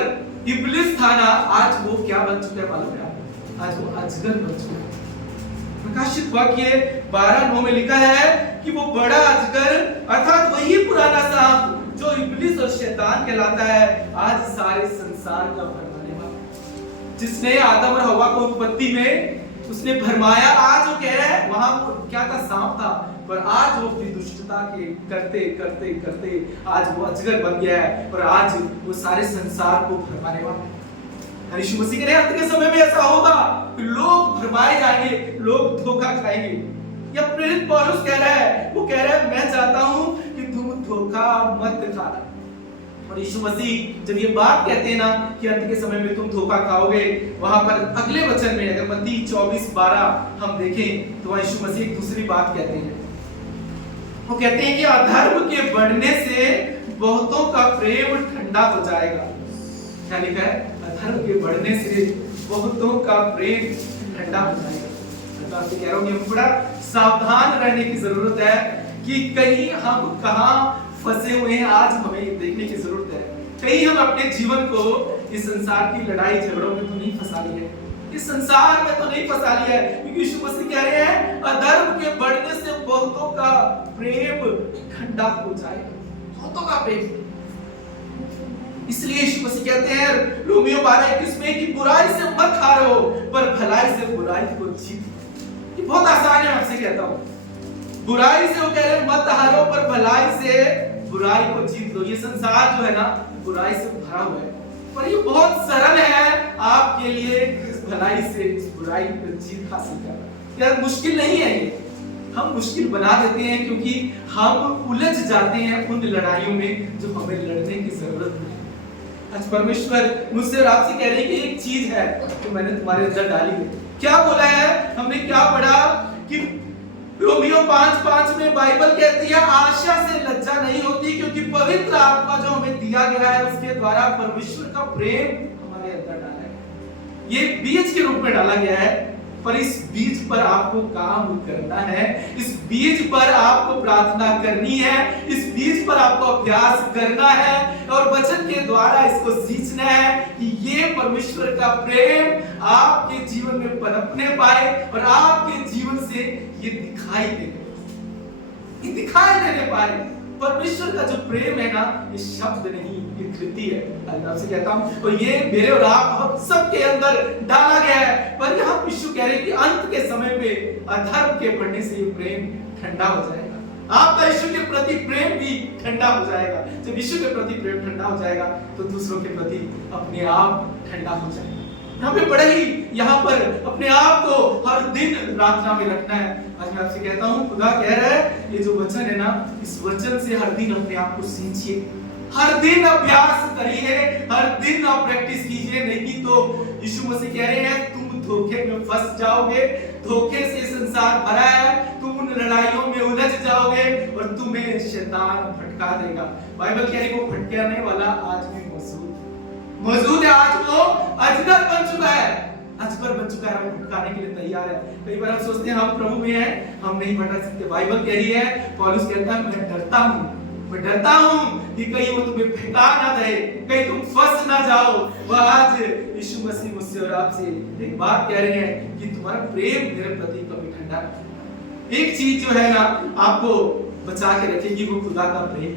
इब्लिस था ना, आज वो क्या बन चुका है मालूम है आपको? आज वो अजगर बन चुका है। प्रकाशित वाक्य 12:9 में लिखा है कि वो बड़ा अजगर अर्थात वही पुराना सांप जो इब्लिस और शैतान कहलाता है, आज सारे संसार का भरमाने वाला, जिसने आदम और हवा को उत्पत्ति में उसने भरमाया। आज वो कह रहा है वहां क्या था, सांप था, पर आज वो अपनी दुष्टता के करते करते करते आज वो अजगर बन गया है और आज वो सारे संसार को भरमाने वाला है। यीशु मसीह कह रहे हैं अंत के समय में ऐसा होगा कि लोग भरमाए जाएंगे, लोग धोखा खाएंगे। या प्रेरित पौलुस कह रहा है, वो कह रहा है मैं चाहता हूं कि तुम धोखा मत खाना। और यीशु मसीह जब ये बात कहते हैं ना कि अंत के समय में तुम धोखा खाओगे, वहां पर अगले वचन में अगर मत्ती 24:12 हम देखें तो यीशु मसीह एक दूसरी बात कहते हैं। वो कहते हैं कि अधर्म के बढ़ने से बहुतों का प्रेम ठंडा हो जाएगा। क्या लिखा है? अधर्म के बढ़ने से बहुतों का प्रेम ठंडा हो जाएगा। मैं आपसे कह रहा हूं कि हम बड़ा सावधान रहने की जरूरत है कि कहीं हम कहां फंसे हुए हैं, आज हमें देखने की जरूरत है। कहीं हम अपने जीवन को इस संसार की लड़ाई झगड़ों में तो नहीं फंसा लिया है, इस संसार में तो नहीं फंसा लिया है, क्योंकि यीशु मसीह कह रहे हैं अधर्म के बढ़ने से बहुतों का प्रेम ठंडा हो जाएगा, बहुतों का प्रेम। इसलिए यीशु मसीह कहते हैं रोमियो 12:21 में कि बुराई से मत हारो पर भलाई से बुराई को जीतो। ये बहुत आसान है, आपसे कहता हूं, बुराई से वो कह रहे हैं मत हारो पर भलाई से बुराई को जीत लो। ये संसार जो है ना बुराई से भरा हुआ है, पर ये बहुत सरल है आपके लिए इस भलाई से इस बुराई पर जीत हासिल करना। यार मुश्किल नहीं है ये, हम मुश्किल बना देते हैं क्योंकि हम उलझ जाते हैं उन लड़ाइयों में जो हमें लड़ने की जरूरत नहीं। आज परमेश्वर मुझसे और आपसे कह रहे हैं कि एक चीज है जो मैंने तुम्हारे अंदर डाली है। क्या बोला है? हमने क्या पढ़ा कि रोमियो 5:5 में बाइबल कहती है आशा से लज्जा नहीं होती, क्योंकि पवित्र आत्मा जो हमें दिया गया है उसके द्वारा परमेश्वर का प्रेम हमारे अंदर डाला है। ये बीज के रूप में डाला गया है, पर इस बीज पर आपको काम करना है, इस बीज पर आपको प्रार्थना करनी है, इस बीज पर आपको अभ्यास करना है और वचन के द्वारा इसको सींचना है कि ये परमेश्वर का प्रेम आपके जीवन में पनपने पाए और आपके जीवन से ये दिखाई देने पाए। परमेश्वर का जो प्रेम है ना, ये शब्द नहीं, ये कृति है। अल्लाह से कहता हूं और ये मेरे और आप सबके अंदर डाला गया है। पर यहाँ यीशु कह रहे हैं कि अंत के समय पे अधर्म के बढ़ने से ये प्रेम ठंडा हो जाएगा। आपका यीशु के प्रति प्रेम भी ठंडा हो जाएगा। जब यीशु के प्रति प्रेम ठंडा हो जाएगा तो दूसरों के प्रति अपने आप ठंडा हो जाएगा। हमें बड़े ही यहाँ पर अपने आप को हर दिन प्रार्थना में रखना है। आज मैं आपसे कहता हूँ खुदा कह रहा है ये जो वचन है ना, इस वचन से हर दिन अपने आप को सींचिए, हर दिन अभ्यास करिए, हर दिन आप प्रैक्टिस कीजिए, नहीं तो यीशु मसीह कह रहे हैं तुम धोखे में फंस जाओगे। धोखे से संसार भरा है, तुम उन लड़ाइयों में उलझ जाओगे और तुम्हें शैतान भटका देगा। बाइबल कह रही है वो भटकाने वाला आज भी मौजूद है। आज वो अजगर बन चुका है, अजगर बन चुका है, हमें भटकाने के लिए तैयार है। कई बार हम सोचते हैं हम प्रभु में हैं, हम नहीं भटक सकते। बाइबल कह रही है, पौलुस कहता है मैं डरता हूं कि कहीं वो तुम्हें भटका ना दे, कहीं तुम फंस ना जाओ। वह आज यीशु मसीह मुझसे और आपसे एक बात कह रहे हैं कि तुम्हारा प्रेम मेरे प्रति कभी ठंडा ना। एक चीज जो है ना आपको बचा के रखेगी, वो खुदा का प्रेम।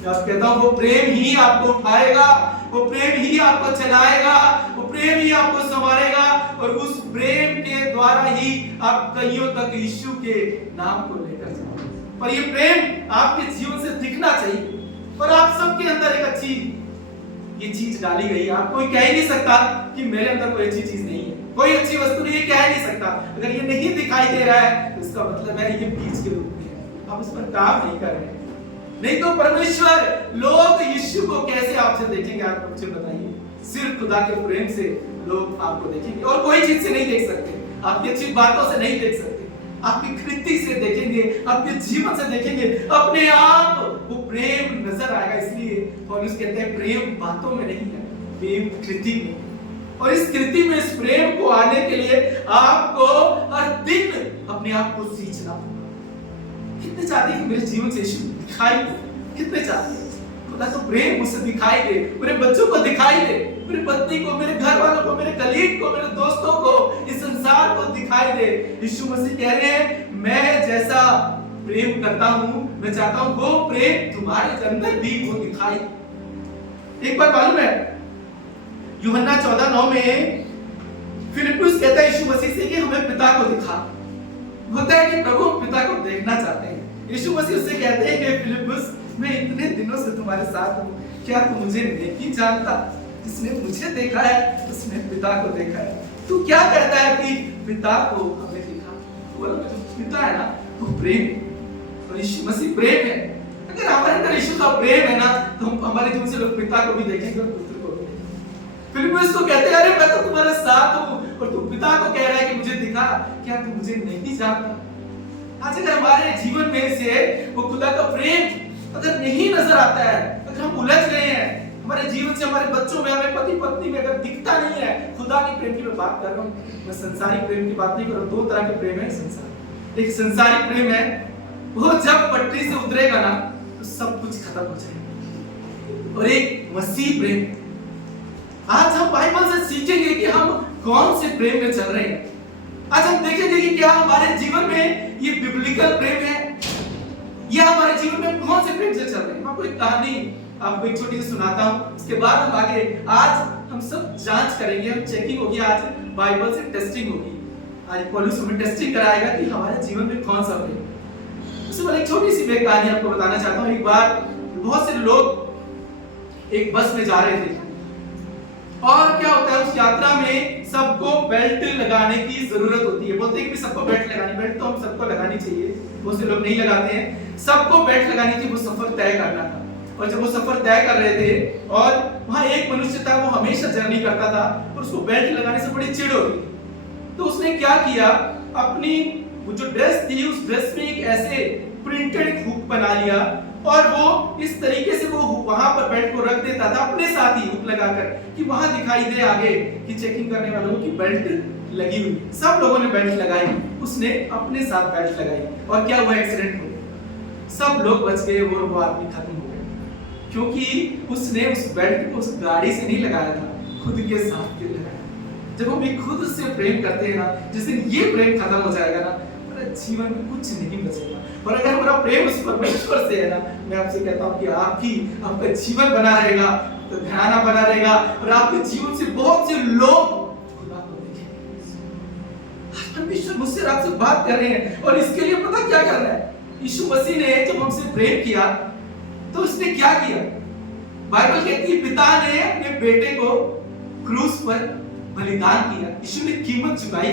मैं आपको कहता हूं वो प्रेम ही आपको उठाएगा, वो प्रेम ही आपको चलाएगा, वो प्रेम ही आपको संवारेगा और उस प्रेम के द्वारा ही आप कईयों तक यीशु के नाम को लेकर जाओगे। पर ये प्रेम आपके जीवन से दिखना चाहिए। और आप सबके अंदर एक अच्छी ये चीज डाली गई है। आप कोई कह ही नहीं सकता कि मेरे अंदर कोई अच्छी चीज नहीं है, कोई अच्छी वस्तु नहीं, ये कह ही नहीं सकता। अगर ये नहीं दिखाई दे रहा है तो इसका मतलब है ये बीज के रूप में है, आप उस पर काम नहीं कर रहे हैं। नहीं तो परमेश्वर लोग यीशु को कैसे आपसे देखेंगे? आप मुझे बताइए। सिर्फ खुदा के प्रेम से लोग आपको देखेंगे और कोई चीज से नहीं देख सकते, आपकी अच्छी बातों से नहीं देख सकते, आपकी कृति से देखेंगे, आपके जीवन से देखेंगे, अपने आप वो प्रेम नजर आएगा। इसलिए पौलुस कहते हैं प्रेम बातों में नहीं है, प्रेम कृति में। और इस कृति में, इस प्रेम को आने के लिए आपको हर दिन अपने आप को सींचना होगा। कितने चाहते हैं कि मेरे जीवन से यीशु दिखाई दे? कितने चाहते हैं खुदा का प्रेम मुझसे दिखाई दे, मेरे बच्चों को दिखाई दे, मेरी पत्नी को, मेरे घर वालों को, मेरे कलीग को, मेरे दोस्तों को, इस संसार को दिखाई दे। यीशु मसीह कह रहे हैं मैं जैसा प्रेम करता हूं, मैं चाहता हूं वो प्रेम तुम्हारे अंदर भी वो दिखाई। एक बार मालूम है यूहन्ना 14:9 में फिलिप्पुस कहता है यीशु मसीह से कि हमें पिता को दिखा। होता है कि प्रभु पिता को देखना चाहते हैं। यीशु मसीह उससे कहते हैं कि फिलिप्पुस मैं इतने दिनों से तुम्हारे साथ हूं, क्या तू मुझे नहीं जानता? जिसने मुझे देखा है उसने पिता को देखा है। तू क्या कहता है कि पिता को हमें दिखा? बोलो जो पिता है ना वो प्रेम, और यीशु मसीह प्रेम है। अगर हमारे अंदर यीशु का प्रेम है ना तो हम हमारे जीवन से लोग पिता को भी देखेंगे और पुत्र को भी देखेंगे। फिलिप्पुस को कहते हैं अरे मैं तो तुम्हारे साथ हूं और तू पिता को कह रहा है कि मुझे दिखा, क्या तू मुझे नहीं जानता? आज अगर हमारे जीवन में से वो खुदा का प्रेम अगर नहीं नजर आता है, अगर हम उलझ गए हैं, हमारे जीवन से, हमारे बच्चों में, हमें पति पत्नी में अगर दिखता नहीं है खुदा के प्रेम की मैं बात कर रहा हूँ, मैं संसारिक प्रेम की बात नहीं कर रहा हूँ। दो तरह के प्रेम है संसार। एक संसारिक प्रेम है, वो जब पटरी से उतरेगा ना तो सब कुछ खत्म हो जाएगा। और एक मसीह प्रेम। आज हम बाइबल से सीखेंगे कि हम कौन से प्रेम में चल रहे हैं। आज हम देखेंगे कि क्या हमारे जीवन में ये बिब्लिकल प्रेम है या हमारे जीवन में कौन से प्रेम से चल रहे हैं। मैं आपको एक कहानी आपको एक छोटी सी सुनाता हूं, उसके बाद हम आगे आज हम सब जांच करेंगे, हम चेकिंग होगी, आज बाइबल से टेस्टिंग होगी। आज पौलुस हमें टेस्टिंग कराएगा कि हमारे जीवन में कौन सा प्रेम। उससे पहले एक छोटी सी मैं कहानी आपको बताना चाहता हूं। एक बार बहुत से लोग एक बस में जा रहे थे और क्या होता है उस यात्रा में सबको बेल्ट लगाने की जरूरत होती है। बोलते हैं कि सबको बेल्ट लगानी, बेल्ट तो हम सबको लगानी चाहिए, बहुत से लोग नहीं लगाते हैं। सबको बेल्ट लगानी थी, वो सफर तय करना था। और जब वो सफर तय कर रहे थे और वहां एक मनुष्य था वो हमेशा जर्नी करता था और उसको बेल्ट लगाने से बड़ी चिढ़ होती थी। तो उसने क्या किया, अपनी वो जो ड्रेस थी उस ड्रेस में एक ऐसे प्रिंटेड हुक बना लिया और वो इस तरीके से वो वहां पर बेल्ट को रख देता था अपने साथ ही हुक लगाकर कि वहां दिखाई दे आगे कि चेकिंग करने वालों की बेल्ट लगी हुई। सब लोगों ने बेल्ट लगाई, उसने अपने साथ बेल्ट लगाई और क्या हुआ, एक्सीडेंट हो गया। सब लोग बच गए और वो आदमी खत्म हो गया क्योंकि उसने उस बेल्ट को उस गाड़ी से नहीं लगाया था, खुद के साथ के लगाया। जब हम खुद से प्रेम करते हैं ना, जिस दिन ये प्रेम खत्म हो जाएगा ना, हमारे जीवन में कुछ नहीं बचेगा। और अगर हमारा प्रेम उस परमेश्वर से है ना, मैं आपसे कहता हूं कि आपका जीवन बना रहेगा, तो ध्यान बना रहेगा और आपके जीवन से बहुत से लोग खुदा को देखेंगे। परमेश्वर मुझसे आपसे बात कर रहे हैं और इसके लिए पता क्या कर रहा है, यीशु मसीह ने जब हमसे प्रेम किया तो उसने क्या किया। बाइबल कहती है पिता ने अपने बेटे को क्रूस पर बलिदान किया, यीशु ने कीमत चुकाई।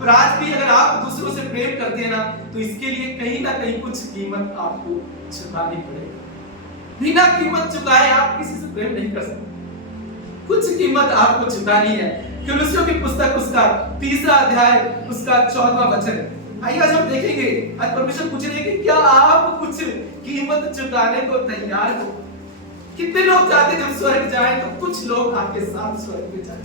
और आज भी अगर आप दूसरों से प्रेम करते हैं ना, तो इसके लिए कहीं ना कहीं कुछ कीमत आपको चुकानी पड़ेगी। बिना कीमत चुकाए आप किसी से प्रेम नहीं कर सकते। कुछ कीमत आपको चुकानी है। कुलुस्सियों की पुस्तक उसका 3रा अध्याय उसका 14वां वचन। आइए आज हम देखेंगे, आज परमेश्वर पूछ रहे हैं कि क्या आप कुछ कीमत चुकाने को तैयार हो? कितने लोग चाहते जब स्वर्ग जाएं तो कुछ लोग आपके साथ स्वर्ग में जाएं,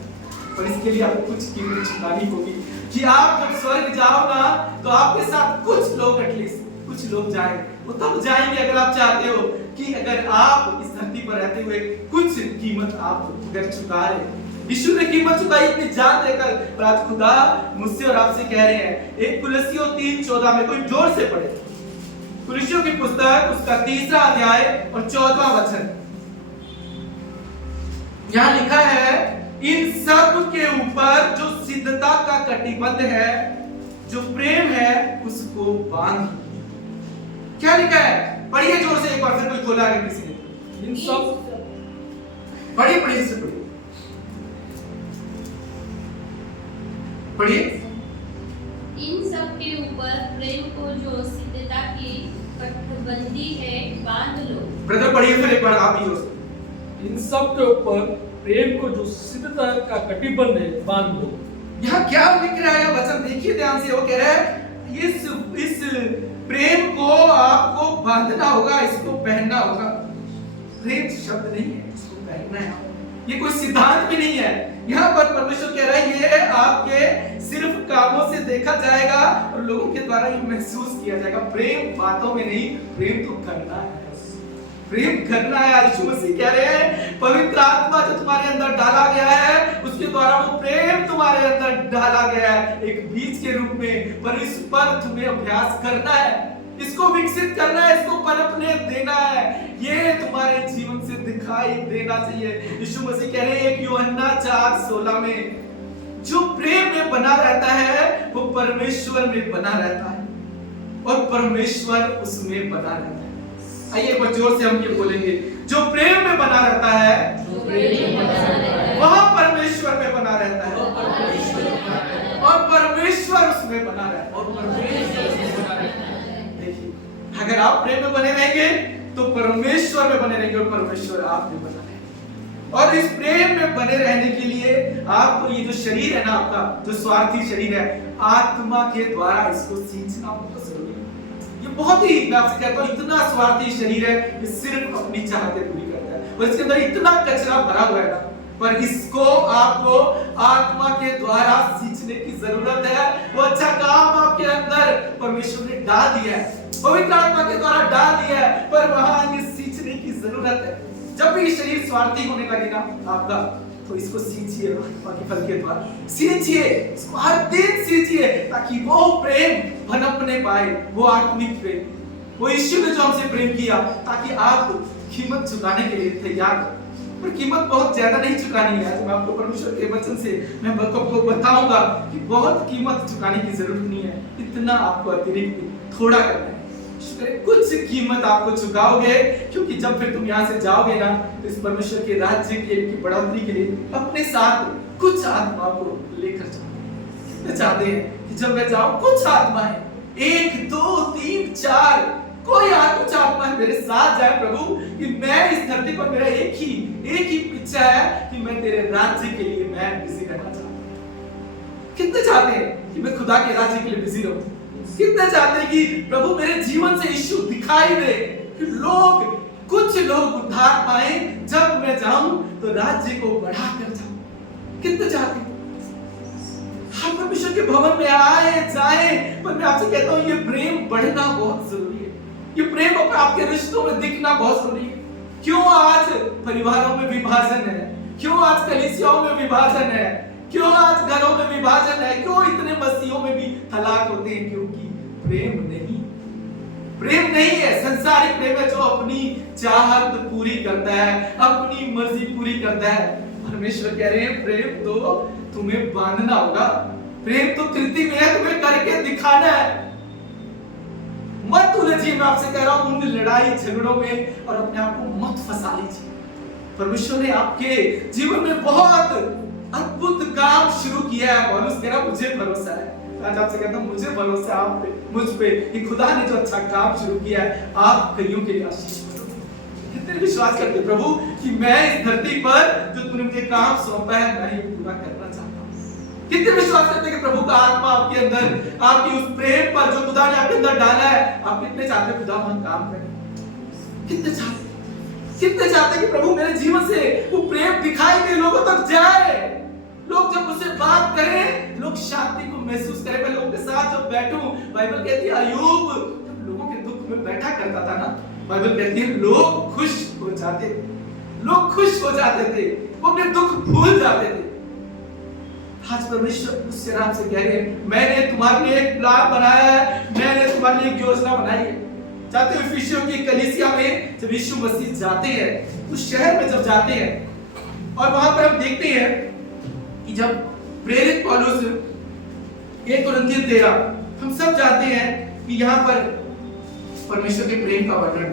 और इसके लिए आपको कुछ कीमत चुकानी होगी कि आप जब स्वर्ग जाओ ना तो आपके साथ कुछ लोग एटलीस्ट कुछ लोग जाएं। वो तब जाएंगे अगर आप चाहते हो कि अगर आप इस धरती पर रहते हुए कुछ कीमत आप अगर चुका रहे। यीशु ने कीमत चुकाई अपनी जान देकर, और आज खुदा मुझसे और आपसे कह रहे हैं। एक कुलुस्सियों 3:14 में, कोई जोर से पढ़े। कुलुस्सियों की पुस्तक उसका 3रा अध्याय और 14वां वचन। यहाँ लिखा है, इन सब के ऊपर जो सिद्धता का कटिबंध है, जो प्रेम है, उसको बांध। क्या लिखा है? पढ़िए जोर से एक बार, फिर कोई खोला है किसी ने। इन सब पढ़िए पढ़िए से पढ़िए पढ़िए। इन सब के ऊपर प्रेम को जो सिद्धता की कटबंदी है बांध लो। ब्रदर पढ़िए फिर एक बार आप ही जोर से। इन सब के ऊपर प्रेम को जो सिद्धता का कटिबंध है बांध दो। यहाँ क्या लिख रहा है वचन? देखिए ध्यान से। वो कह रहा है इस प्रेम को आपको बांधना होगा, इसको पहनना होगा। प्रेम शब्द नहीं है, इसको पहनना है। ये कोई सिद्धांत भी नहीं है। यहाँ पर परमेश्वर कह रहा है ये आपके सिर्फ कामों से देखा जाएगा और लोगों के द्वारा ये महसूस किया जाएगा। प्रेम बातों में नहीं, प्रेम तो करना है। प्रेम करना है। यीशु मसीह कह रहे हैं पवित्र आत्मा जो तुम्हारे अंदर डाला गया है उसके द्वारा वो प्रेम तुम्हारे अंदर डाला गया है एक बीज के रूप में, पर इस पर तुम्हें अभ्यास करना है, इसको विकसित करना है, इसको पनपने देना है। ये तुम्हारे जीवन से दिखाई देना चाहिए। यीशु मसीह कह रहे हैं 1 यूहन्ना 4:16 में, जो प्रेम में बना रहता है वो परमेश्वर में बना रहता है और परमेश्वर उसमें बना रहता है। आइए एक बार जोर से हम ये बोलेंगे, जो प्रेम में बना रहता है वह परमेश्वर में बना रहता है और परमेश्वर उसमें बना रहता है। देखिए, अगर आप प्रेम में बने रहेंगे तो परमेश्वर में बने रहेंगे और परमेश्वर आप में बना रहेगा। और इस प्रेम में बने रहने के लिए आपको ये जो शरीर है ना, आपका जो स्वार्थी शरीर है, आत्मा के द्वारा इसको सींचना बहुत जरूरी है। ये बहुत ही, मैं आपसे कहता हूँ, इतना स्वार्थी शरीर है, ये सिर्फ अपनी चाहते पूरी करता है और इसके अंदर इतना कचरा भरा हुआ है ना, पर इसको आपको आत्मा के द्वारा सींचने की जरूरत है। वो अच्छा काम आपके अंदर परमेश्वर ने डाल दिया है, पवित्र आत्मा के द्वारा डाल दिया है, पर वहां ये सींचने की जरूरत है। जब भी ये शरीर स्वार्थी होने लगे ना आपका, तो इसको सींचिए, आत्मा के फल के द्वारा सींचिए, इसको हर दिन सींचिए, ताकि वो प्रेम पनपने पाए, वो आत्मिक प्रेम, वो यीशु ने जो हमसे प्रेम किया, ताकि आप कीमत चुकाने के लिए तैयार हो। पर कीमत बहुत ज्यादा नहीं चुकानी है। तो मैं आपको परमेश्वर के वचन से मैं आपको बताऊंगा कि बहुत कीमत चुकाने की जरूरत नहीं है, इतना आपको अतिरिक्त थोड़ा करना है। कुछ कीमत आपको चुकाओगे, क्योंकि जब फिर तुम यहाँ से जाओगे ना, तो इस परमेश्वर के राज्य की बढ़ोतरी के लिए अपने साथ कुछ आत्मा को लेकर जाओ। चाहते हैं कि जब मैं जाऊं कुछ आत्मा है, 1 2 3 4 कोई कुछ आत्मा मेरे साथ जाए प्रभु, कि मैं इस धरती पर मेरा एक ही इच्छा है कि मैं तेरे राज्य के लिए मैं बिजी रहना चाहता हूं। कितने चाहते हैं कि मैं खुदा के राज्य के लिए बिजी रहूं? कितने चाहते हैं कि प्रभु मेरे जीवन से यीशु दिखाई दे, कि कुछ लोग उद्धार पाए, जब मैं जाऊं तो राज्य को बढ़ाकर जाऊं। कितने चाहते हैं? हम परमेश्वर के भवन में आए जाए, पर मैं आपसे कहता हूं ये प्रेम बढ़ना बहुत जरूरी है। ये प्रेम आपके रिश्तों में दिखना बहुत जरूरी है। क्यों आज परिवारों में विभाजन है? क्यों आज कलीसियाओं में विभाजन है? क्यों आज घरों में विभाजन है? क्यों इतने मसीहों में भी तलाक होते हैं? क्योंकि प्रेम नहीं है। संसारिक प्रेम है जो अपनी चाहत पूरी करता है, अपनी मर्जी पूरी करता है। परमेश्वर कह रहे हैं प्रेम तो तुम्हें बांधना होगा, प्रेम तो कृति में है, तुम्हें करके दिखाना है। मत उलझिए, मैं आपसे कह रहा हूं, उन लड़ाई झगड़ों में और अपने आप को मत फंसा लीजिए। परमेश्वर ने आपके जीवन में बहुत अद्भुत काम शुरू किया है। पौलुस कह रहा मुझे भरोसा है, आज आपसे कहता हूं मुझे भरोसा है आप पे, मुझ पे, कि खुदा ने जो अच्छा काम शुरू किया है आप कईयों के लिए आशीष बनोगे। कितने विश्वास करते हैं प्रभु कि मैं इस धरती पर जो तूने मुझे काम सौंपा है मैं ये पूरा करना चाहता हूँ। कितने विश्वास करते हैं कि प्रभु का आत्मा आपके अंदर, आपकी उस प्रेम पर जो खुदा ने आपके अंदर डाला है, आप कितने चाहते हैं खुदा वहां काम करे? कितने चाहते हैं कि प्रभु मेरे जीवन से वो प्रेम दिखाई दे, लोगों तक जाए, लोग जब मुझसे बात करें, लोग शांति को महसूस करें। मैं लोगों के साथ जब बैठूं, बाइबल कहती है अय्यूब जब लोगों के दुख में बैठा करता था ना, बाइबल कहती है लोग खुश हो जाते थे, वो अपने दुख भूल जाते थे। आज परमेश्वर मुझसे आपसे कह रहे हैं, मैंने तुम्हारे लिए एक प्लान बनाया है, मैंने तुम्हारे लिए एक योजना बनाई है। चाहते हो इफिसियों की कलीसिया में जब यीशु मसीह जाते हैं, उस शहर में जब जाते हैं और वहां पर हम देखते हैं कि जब प्रेरित पौलुस 1 कुरिन्थियों 13, हम सब जानते हैं कि यहाँ पर परमेश्वर के प्रेम का वर्णन,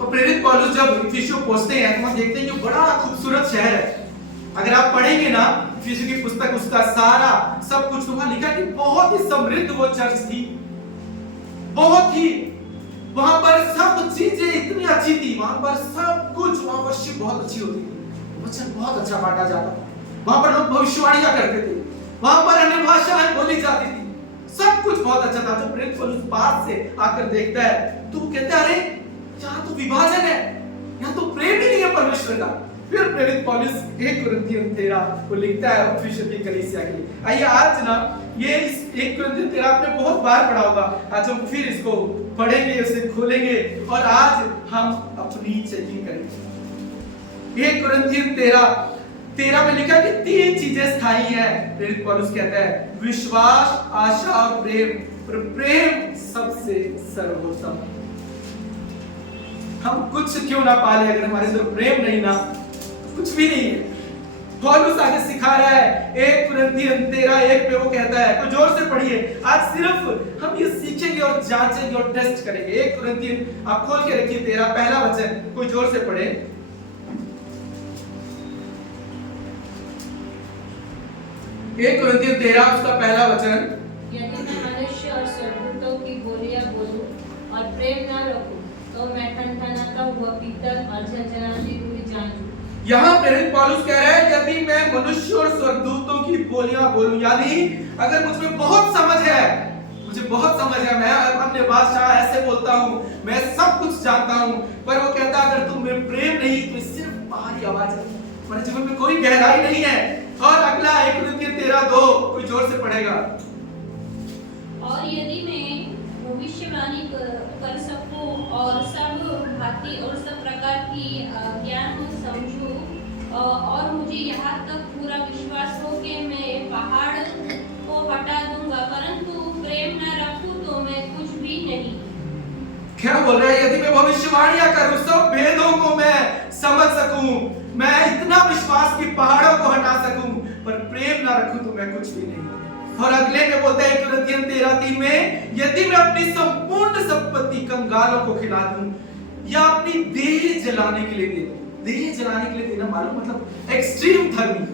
और प्रेरित पौलुस जब इफिसियों पहुंचते हैं तो हम देखते हैं कि बड़ा खूबसूरत शहर है। अगर आप पढ़ेंगे ना इफिसियों की पुस्तक, उसका सारा सब कुछ वहां लिखा कि बहुत ही समृद्ध वो चर्च थी, बहुत ही वहां पर सब चीजें इतनी अच्छी थी, वहां पर सब कुछ, वहां पर शिव बहुत अच्छी होती थी, वचन बहुत अच्छा बांटा जाता था, वहां पर लोग भविष्यवाणियां करते थे, वहां पर अन्य भाषाएं बोली जाती थी, सब कुछ बहुत अच्छा था। जब प्रेरित पौलुस पास से आकर देखता है तो वो कहता है अरे यहाँ तो विभाजन है, यहाँ तो प्रेम ही नहीं है परमेश्वर का। फिर प्रेरित पौलुस 1 कुरिन्थियों 13 को लिखता है इफिसियों की कलीसिया के लिए। आइए आज ना ये इस 1 कुरिन्थियों 13 आपने बहुत बार पढ़ा होगा, आज हम फिर इसको पढ़ेंगे, उसे खोलेंगे और आज हम अपनी चेकिंग करेंगे। 1 कुरिन्थियों 13 में लिखा कि 3 चीजें स्थायी हैं। प्रेरित पौलुस कहता है विश्वास, आशा और प्रेम, पर प्रेम सबसे सर्वोत्तम। हम कुछ क्यों ना पाले, अगर हमारे अंदर प्रेम नहीं ना, कुछ भी नहीं है। पौलुस आगे सिखा रहा है 1 कुरिन्थियों 13:1 पे वो कहता है, तो जोर से पढ़िए। आज सिर्फ हम ये सीखेंगे और जांचेंगे और टेस्ट करेंगे। 1 कुरिन्थियों आप खोल के रखिए 13 पहला वचन, कोई जोर से पढ़े। 1 कुरिन्थियों 13 उसका पहला वचन, यदि मैं मनुष्य और स्वर्गदूतों की बोलियां बोलूं और प्रेम न रखूं तो मैं ठनठनाता हुआ पीतल और झनझनाती हुई झांझ। यहाँ प्रेरित पौलुस कह रहा है यदि मैं मनुष्य और स्वर्गदूतों की बोलियां बोलूं, यानी अगर मुझ में बहुत समझ है, मुझे बहुत समझ है, मैं अन्य भाषा ऐसे बोलता हूँ, मैं सब कुछ जानता हूँ, पर वो कहता है अगर तुम में प्रेम नहीं तो सिर्फ बाहरी आवाज है, तुम्हारे जीवन में कोई गहराई नहीं है। और अगला 1 कुरिन्थियों 13:2 कोई जोर से पढ़ेगा। और यदि मैं भविष्यवाणी कर सकूं और सब भांति और सब प्रकार की ज्ञान समझूं और मुझे यहाँ तक पूरा विश्वास हो कि मैं पहाड़ को हटा दूंगा, परंतु प्रेम न रखूं तो मैं कुछ भी नहीं। क्या बोल रहा है? यदि मैं भविष्यवाणियां करूं, सब भेदों को मैं समझ सकूं, मैं इतना विश्वास की पहाड़ों को हटा सकूं, पर प्रेम ना रखूं तो मैं कुछ भी नहीं। और अगले में बोलता है 1 कुरिन्थियों 13:3 में, यदि मैं अपनी संपूर्ण संपत्ति कंगालों को खिला दूं या अपनी देह जलाने के लिए दे दूं। देह जलाने के लिए देना मालूम मतलब एक्सट्रीम धर्मी,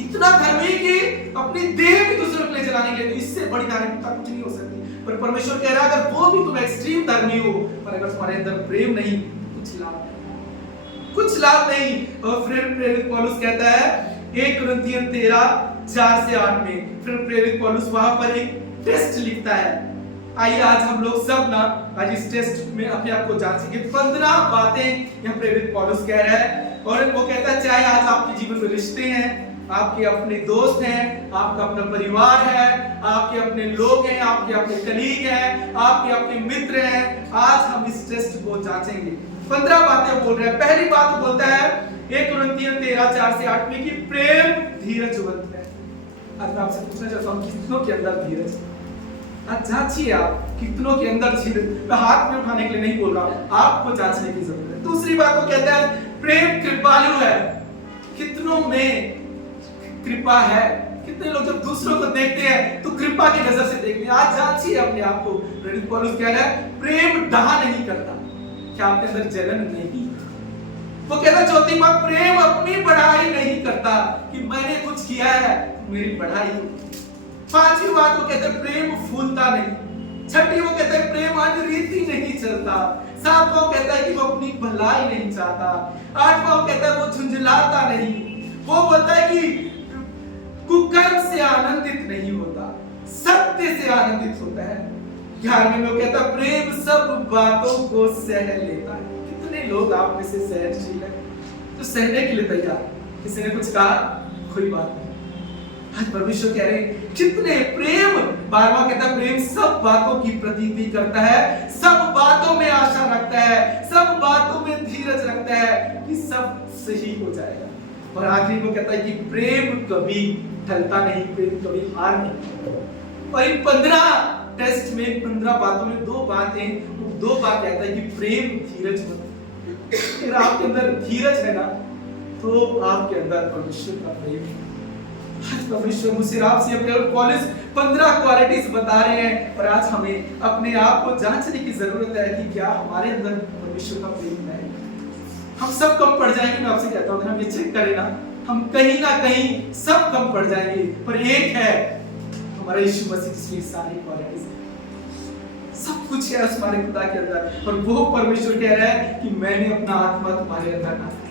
इतना धर्मी कि अपनी देह भी दूसरों के लिए जलाने के लिए, इससे बड़ी धार्मिकता कुछ नहीं हो सकती। पर परमेश्वर कह रहा है अगर वो भी तुम एक्सट्रीम धर्मी हो, पर अगर तुम्हारे अंदर प्रेम नहीं, कुछ लाभ नहीं। और फिर प्रेरित पौलुस कहता है 1 कुरिन्थियों 13:4-8 में, फिर प्रेरित पौलुस वहां पर एक टेस्ट लिखता है। आइए आज हम लोग सब ना आज इस टेस्ट में अपने आप को जांचेंगे। 15 बातें यहाँ प्रेरित पौलुस कह रहा है, और वो कहता है चाहे आज आपके जीवन में रिश्ते हैं, आपके अपने दोस्त हैं, आपका अपना परिवार है, आपके अपने लोग हैं, आपके अपने कलीग हैं, आपके अपने मित्र हैं, आज हम इस टेस्ट को जांचेंगे। 15 बातें बोल रहे हैं। पहली बात बोलता है 1 कुरिन्थियों 13:4-8 में कि प्रेम धीरजवंत है। आज मैं आपसे पूछना चाहता हूं कितनों के अंदर धीरज है? आज जांचिए आप कितनों के अंदर धीरज। मैं हाथ में उठाने के लिए नहीं बोल रहा हूं, आपको जांचने की जरूरत है। दूसरी बात वो कहता है प्रेम कृपालु है। कितनों में कृपा है? कितने लोग जब दूसरों को देखते हैं तो कृपा की नजर से देखते हैं। आज जांचिए अपने आप को। प्रेरित पौलुस कह रहा है प्रेम डाह नहीं करता। क्या आपके अंदर जलन नहीं? वो कहता चौथी बात, प्रेम अपनी बढ़ाई नहीं करता कि मैंने कुछ किया है मेरी बढ़ाई। पांचवी बात वो कहते प्रेम फूलता नहीं। छठी वो कहते प्रेम मन रीति नहीं चलता। 7वां कहता है कि वो अपनी भलाई नहीं चाहता। 8वां कहता है वो झुंझलाता नहीं। वो बोलता है कि कुकर्म से आनंदित नहीं होता, सत्य से आनंदित होता है। 11वें में वो कहता है प्रेम सब बातों को सह लेता है। कितने लोग आप में से सहनशील है, तो सहने के लिए तैयार। किसी ने कुछ कहा, कोई बात नहीं। आज परमेश्वर कह रहे हैं कितने प्रेम। 12वां कहता है प्रेम सब बातों की प्रतीति करता है, सब बातों में आशा रखता है, सब बातों में धीरज रखता है कि सब सही हो जाएगा। और आखिरी में कहता है कि प्रेम कभी टलता नहीं, प्रेम कभी हार नहीं। और इन 15 टेस्ट में 15 बातों में 2 बातें, 2 बात कहता है कि प्रेम धीरज। अगर आपके अंदर धीरज है ना, तो आपके अंदर परमेश्वर का प्रेम है। आज परमेश्वर मुझसे आपसे अपने कॉलेज 15 क्वालिटीज बता रहे हैं, और आज हमें अपने आप को जांचने की जरूरत है कि क्या हमारे अंदर परमेश्वर का प्रेम है। हम सब कम पड़ जाएंगे, मैं आपसे कहता हूं, अगर हम ये चेक करें ना, हम कहीं ना कहीं सब कम पड़ जाएंगे, पर एक है हमारा यीशु मसीह जिसकी सारी क्वालिटीज है, सब कुछ है हमारे खुदा के अंदर। और वो परमेश्वर कह रहा है कि मैंने अपना आत्मा तुम्हारे अंदर डाला है,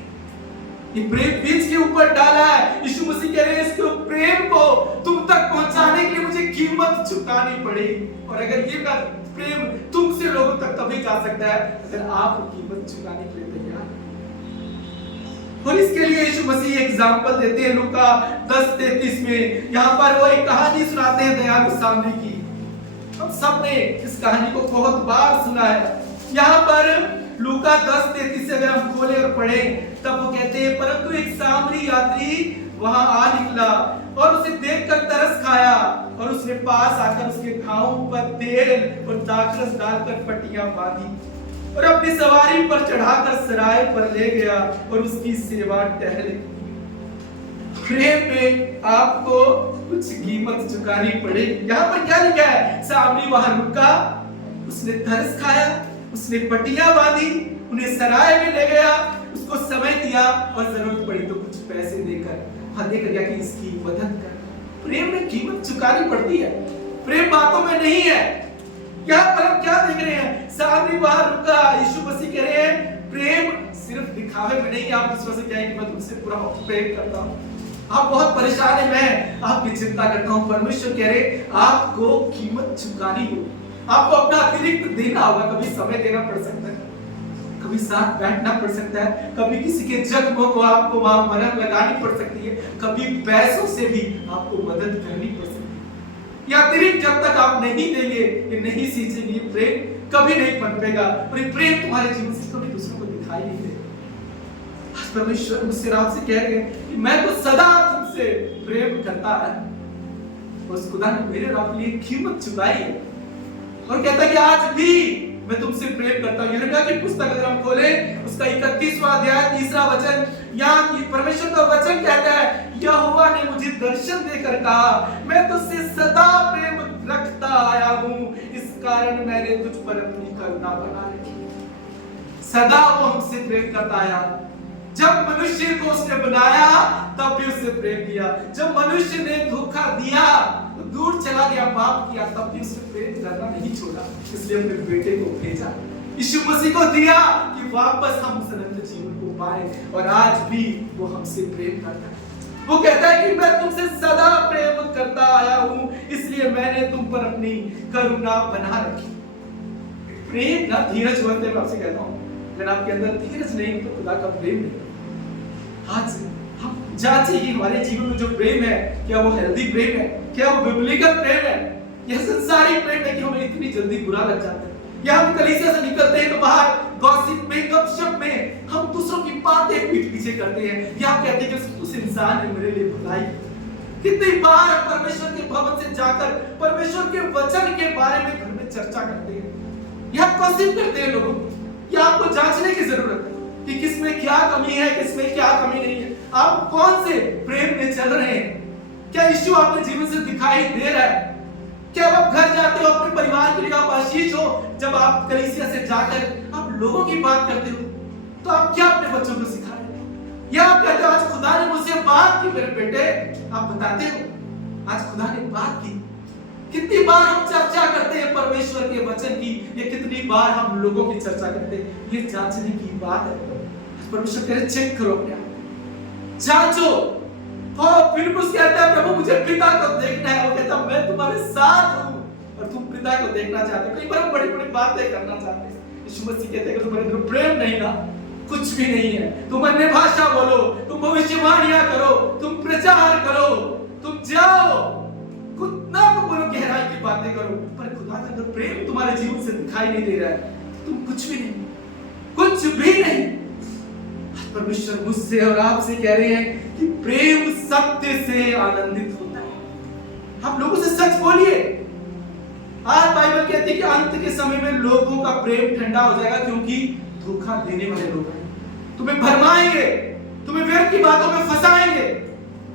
ये प्रेम बीज के ऊपर डाला है। यीशु मसीह कह रहे हैं इसके प्रेम को तुम तक पहुंचाने के लिए मुझे कीमत चुकानी पड़ेगी। और अगर ये प्रेम तुमसे लोगों तक तभी जा सकता है अगर आप कीमत चुकाने के लिए तैयार हैं। और इसके लिए यीशु मसीह एग्जाम्पल देते हैं लूका 10:33 में। यहाँ पर वो एक कहानी सुनाते हैं दयालु सामरी की। हम सबने इस कहानी को बहुत बार सुना है। यहाँ पर लूका 10:33 से अगर हम खोले और पढ़े, तब वो कहते हैं परंतु एक सामरी यात्री वहां आ निकला और उसे देखकर तरस खाया, और उसने पास आकर उसके घावों पर तेल और दाखरस डालकर पट्टियां बांधी और अपनी सवारी पर चढ़ाकर सराय पर ले गया और उसकी सेवा टहल। प्रेम में आपको कुछ कीमत चुकानी पड़ेगी। यहाँ पर क्या लिखा है? सामरी वहां रुका, उसने तरस खाया, उसने पट्टियां बांधी, उन्हें सराय में ले गया, उसको समय दिया और जरूरत पड़ी तो कुछ पैसे देकर देकर गया कि इसकी मदद कर। प्रेम में कीमत चुकानी पड़ती है, प्रेम बातों में नहीं है। यहाँ पर हम क्या देख रहे हैं? सामरी वहां रुका, यीशु मसीह कह रहे हैं प्रेम सिर्फ दिखावे में नहीं। आप विश्वास से कहें कि मैं तुमसे पूरा प्रेम करता हूँ, आप बहुत परेशान है, मैं आपकी चिंता करता हूँ। परमेश्वर कह रहे आपको कीमत चुकानी होगी, आपको अपना अतिरिक्त देना होगा। कभी समय देना पड़ सकता है, कभी साथ बैठना पड़ सकता है, कभी किसी के जख्मों को आपको वहां मरहम लगानी पड़ सकती है, कभी पैसों से भी आपको मदद करनी पड़ सकती है। या अतिरिक्त जब तक आप नहीं देंगे, ये नहीं सींचेंगे, ये प्रेम कभी नहीं पनपेगा और ये प्रेम तुम्हारे जीवन से कभी दूसरों को दिखाई नहीं देगा। आज परमेश्वर मुझसे आपसे कह रहे हैं कि मैं तो सदा तुमसे प्रेम करता है, उस खुदा ने मेरे और आपके लिए कीमत चुकाई है और कहता है कि आज भी मैं तुमसे प्रेम करता हूं। यिर्मयाह की पुस्तक अगर हम खोलें, उसका 31वां अध्याय 3रा वचन, यहाँ परमेश्वर का वचन कहता है यहोवा ने मुझे दर्शन देकर कहा मैं तुझसे सदा प्रेम रखता आया हूं, इस कारण मैंने तुझ पर अपनी करुणा बना रखी। सदा वो हमसे प्रेम करता आया। जब मनुष्य को उसने बनाया तब भी उससे प्रेम किया, जब मनुष्य ने धोखा दिया, दूर चला गया, पाप किया, तब भी उसने प्रेम करना नहीं छोड़ा। इसलिए अपने बेटे को भेजा, यीशु मसीह को दिया कि वापस हम अनंत जीवन को पाए। और आज भी वो हमसे प्रेम करता है। वो कहता है कि मैं तुमसे सदा प्रेम करता आया हूं, इसलिए मैंने तुम पर अपनी करुणा बना रखी। प्रेम ना धीरज बनते, मैं आपसे कहता हूं अगर आपके अंदर धीरज नहीं तो खुदा का प्रेम नहीं। आज हम जांचें कि हमारे जीवन में जो प्रेम है, क्या वो हेल्दी प्रेम है, क्या वो बिब्लिकल प्रेम है, यह संसारी प्रेम है कि हमें इतनी जल्दी बुरा लग जाता है। या हम कलीसिया से निकलते हैं तो बाहर गॉसिप में, गपशप में हम दूसरों की बातें पीठ पीछे करते हैं, या हम कहते हैं कि उस इंसान ने मेरे लिए भलाई। कितनी बार परमेश्वर के भवन से जाकर परमेश्वर के वचन के बारे में घर में चर्चा करते हैं, या गॉसिप करते हैं लोगों। या आपको जांचने की जरूरत है कि किसमें क्या कमी है, किसमें क्या कमी नहीं है। आप कौन से प्रेम में चल रहे हैं? क्या यीशु आपके जीवन से दिखाई दे रहा है? क्या आप घर जाते हो अपने परिवार के लिए आप आशीष हो? जब आप कलीसिया से जाकर आप लोगों की बात करते हो तो आप क्या अपने बच्चों को सिखा रहे हो? या आप कहते हो आज खुदा ने मुझसे बात की, मेरे बेटे, आप बताते हो आज खुदा ने बात की। कितनी बार हम चर्चा करते हैं परमेश्वर के वचन की, ये कितनी बार हम लोगों की चर्चा करते हैं, ये जांचने की बात है। परमेश्वर कह रहे चेक करो अपने आप, जांचो। फिलिप्पुस कहता है प्रभु मुझे पिता को देखना है। वो कहता है मैं तुम्हारे साथ हूं और तुम पिता को देखना चाहते हो। कई बार हम बड़ी बड़ी बातें करना चाहते हैं। यीशु मसीह कहते हैं कि तुम्हारे अंदर प्रेम नहीं ना, कुछ भी नहीं है। तुम अन्य भाषा बोलो, तुम भविष्यवाणियां करो, तुम प्रचार करो, तुम जाओ, कितना तुम बोलो गहराई की बातें करो, पर खुदा का अगर प्रेम तुम्हारे जीवन से दिखाई नहीं दे रहा है, तुम कुछ भी नहीं, कुछ भी नहीं। परमेश्वर मुझसे और आपसे कह रहे हैं कि प्रेम सत्य से आनंदित होता है। आप लोगों से सच बोलिए। आज बाइबल कहती है कि अंत के समय में लोगों का प्रेम ठंडा हो जाएगा, क्योंकि धोखा देने वाले लोग हैं, तुम्हें भरमाएंगे, तुम्हें व्यर्थ की बातों में फंसाएंगे।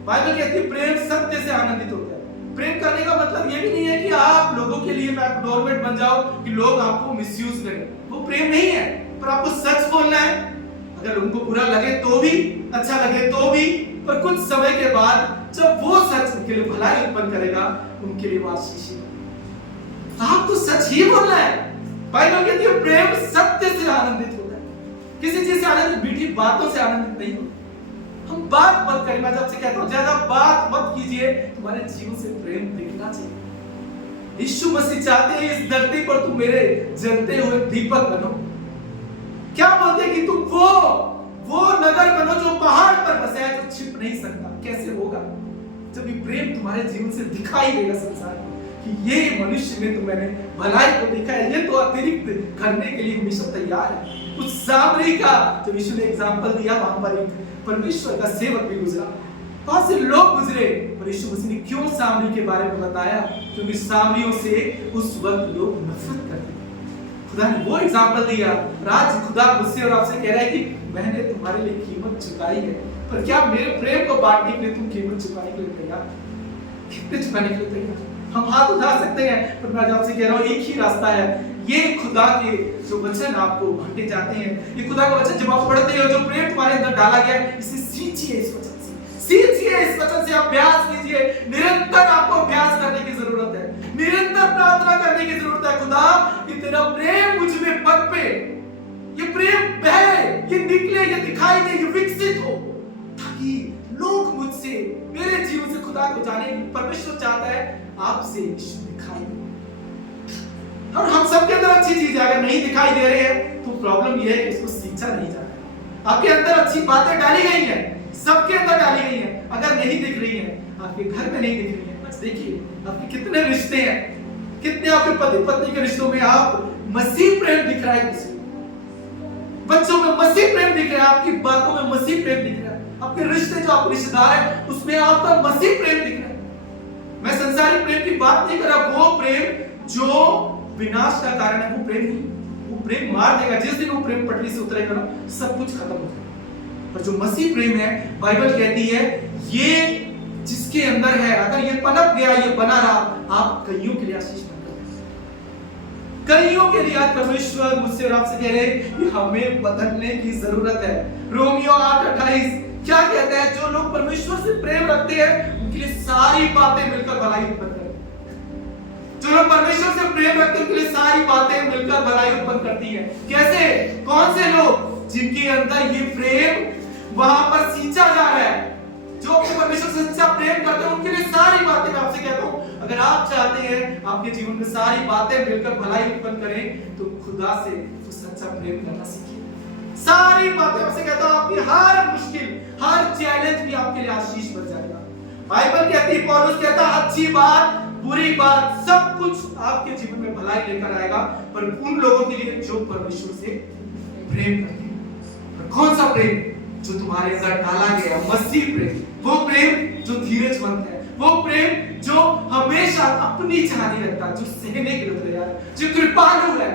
बाइबल कहती है प्रेम सत्य से आनंदित होता है। प्रेम करने का मतलब ये भी नहीं है कि आप लोगों के लिए डोरमेट बन जाओ, कि लोग आपको मिसयूज करें, वो प्रेम नहीं है। पर आपको सच बोलना है, अगर उनको बुरा लगे तो भी, अच्छा लगे तो भी, पर कुछ समय के बाद जब वो सच उनके लिए भलाई उत्पन्न करेगा, उनके लिए वो आशीष है। आपको सच ही बोलना है। बाइबल कहती है प्रेम सत्य से आनंदित होता है। किसी चीज से आनंदित, मीठी बातों से आनंदित नहीं होता। हम बात मत करें, मैं जब से कहता हूं ज्यादा बात मत कीजिए, तुम्हारे जीवन से प्रेम दिखना चाहिए। यीशु मसीह चाहते हैं इस धरती पर तुम मेरे जलते हुए दीपक बनो। क्या बोलते हैं कि तुम वो नगर बनो जो पहाड़ पर बसा है, जो छिप नहीं सकता। कैसे होगा? जब ये प्रेम तुम्हारे जीवन से दिखाई देगा संसार में कि ये मनुष्य में तो मैंने भलाई को देखा है, ये तो अतिरिक्त करने के लिए हमेशा तैयार है। उस सामरी का जो यीशु ने एग्जांपल दिया, वहां पर एक परमेश्वर का सेवक भी गुजरा, बहुत से लोग गुजरे, पर यीशु मसीह ने क्यों सामरी के बारे में बताया? क्योंकि सामरियों से उस वक्त लोग नफरत करते थे। खुदा ने वो एग्जांपल दिया। राज खुदा मुझसे और आपसे कह रहा है कि मैंने तुम्हारे लिए कीमत चुकाई है, पर क्या मेरे प्रेम को बांटने के लिए तुम कीमत चुकाने के लिए तैयार? कितने चुकाने के लिए तैयार? हम हाथ उठा सकते हैं, पर मैं आपसे कह रहा हूं एक ही रास्ता है। ये खुदा के जो वचन आपको बांटे जाते हैं, ये खुदा का वचन जब आप पढ़ते हो, जो प्रेम तुम्हारे अंदर डाला गया है, इसे सींचिए, इस वचन से सींचिए, इस वचन से अभ्यास कीजिए। निरंतर आपको अभ्यास करने की जरूरत है, निरंतर प्रार्थना करने की जरूरत है। खुदा कि तेरा प्रेम मुझ में पनपे, ये प्रेम बहे, ये निकले, ये दिखाई दे, ये विकसित हो, ताकि लोग मुझसे, मेरे जीवन से खुदा को जाने। परमेश्वर चाहता है आपसे यीशु दिखाई दे। और हम सबके अंदर अच्छी चीज है, अगर नहीं दिखाई दे रहे हैं तो प्रॉब्लम यह है कि इसको सींचा नहीं जा रहा। आपके अंदर अच्छी बातें डाली गई हैं, सबके अंदर डाली गई हैं, अगर नहीं दिख रही हैं, आपके घर में नहीं दिख रही हैं, बस देखिए आपके कितने रिश्ते हैं, कितने आपके पति पत्नी के रिश्तों में आप मसीह प्रेम दिख रहा है, किसी बच्चों में मसीह प्रेम दिख रहा है, आपकी बातों में मसीह प्रेम दिख रहा है, आपके रिश्ते जो आपके रिश्तेदार है उसमें आपका मसीह प्रेम दिख रहा है। मैं संसारिक प्रेम की बात नहीं कर रहा, वो प्रेम जो विनाश का कारण है, वो प्रेम नहीं, वो प्रेम मार देगा। जिस दिन वो प्रेम पटरी से उतरेगा ना, सब कुछ खत्म हो जाएगा। पर जो मसीह प्रेम है, बाइबल कहती है ये जिसके अंदर है, अगर ये पनप गया, ये बना रहा, आप कईयों के लिए आशीष बन गए। कईयों के लिए आज परमेश्वर मुझसे और आपसे कह रहे हैं कि हमें बदलने की जरूरत है। रोमियो 8:28 क्या कहता है? जो लोग परमेश्वर से प्रेम रखते हैं उनके लिए सारी बातें मिलकर भलाई उत्पन्न करती हैं। जो लोग परमेश्वर से प्रेम रखते हैं उनके लिए सारी बातें मिलकर भलाई उत्पन्न करती हैं। कैसे? कौन से लोग? जिनके अंदर ये प्रेम वहां पर सींचा जा रहा है, जो अपने परमेश्वर से सच्चा प्रेम करते हैं, उनके लिए सारी बातें, मैं आपसे कहता हूं, अगर आप चाहते हैं आपके जीवन में सारी बातें मिलकर भलाई उत्पन्न करें, तो खुदा से तो सच्चा प्रेम करना सीखिए। सारी बातें, आपसे कहता हूं, आपकी हर मुश्किल, हर चैलेंज भी आपके लिए आशीष बन जाएगा। बाइबल कहती है, पौलुस कहता है, अच्छी बात, बुरी बात, सब कुछ आपके जीवन में भलाई लेकर आएगा, पर उन लोगों के लिए जो परमेश्वर से प्रेम करते हैं। कौन सा प्रेम? जो तुम्हारे अंदर डाला गया मसीह प्रेम, वो प्रेम जो धीरजवंत है, वो प्रेम जो हमेशा अपनी चाह नहीं रखता, जो सहने के लिए तैयार है, जो कृपालु है।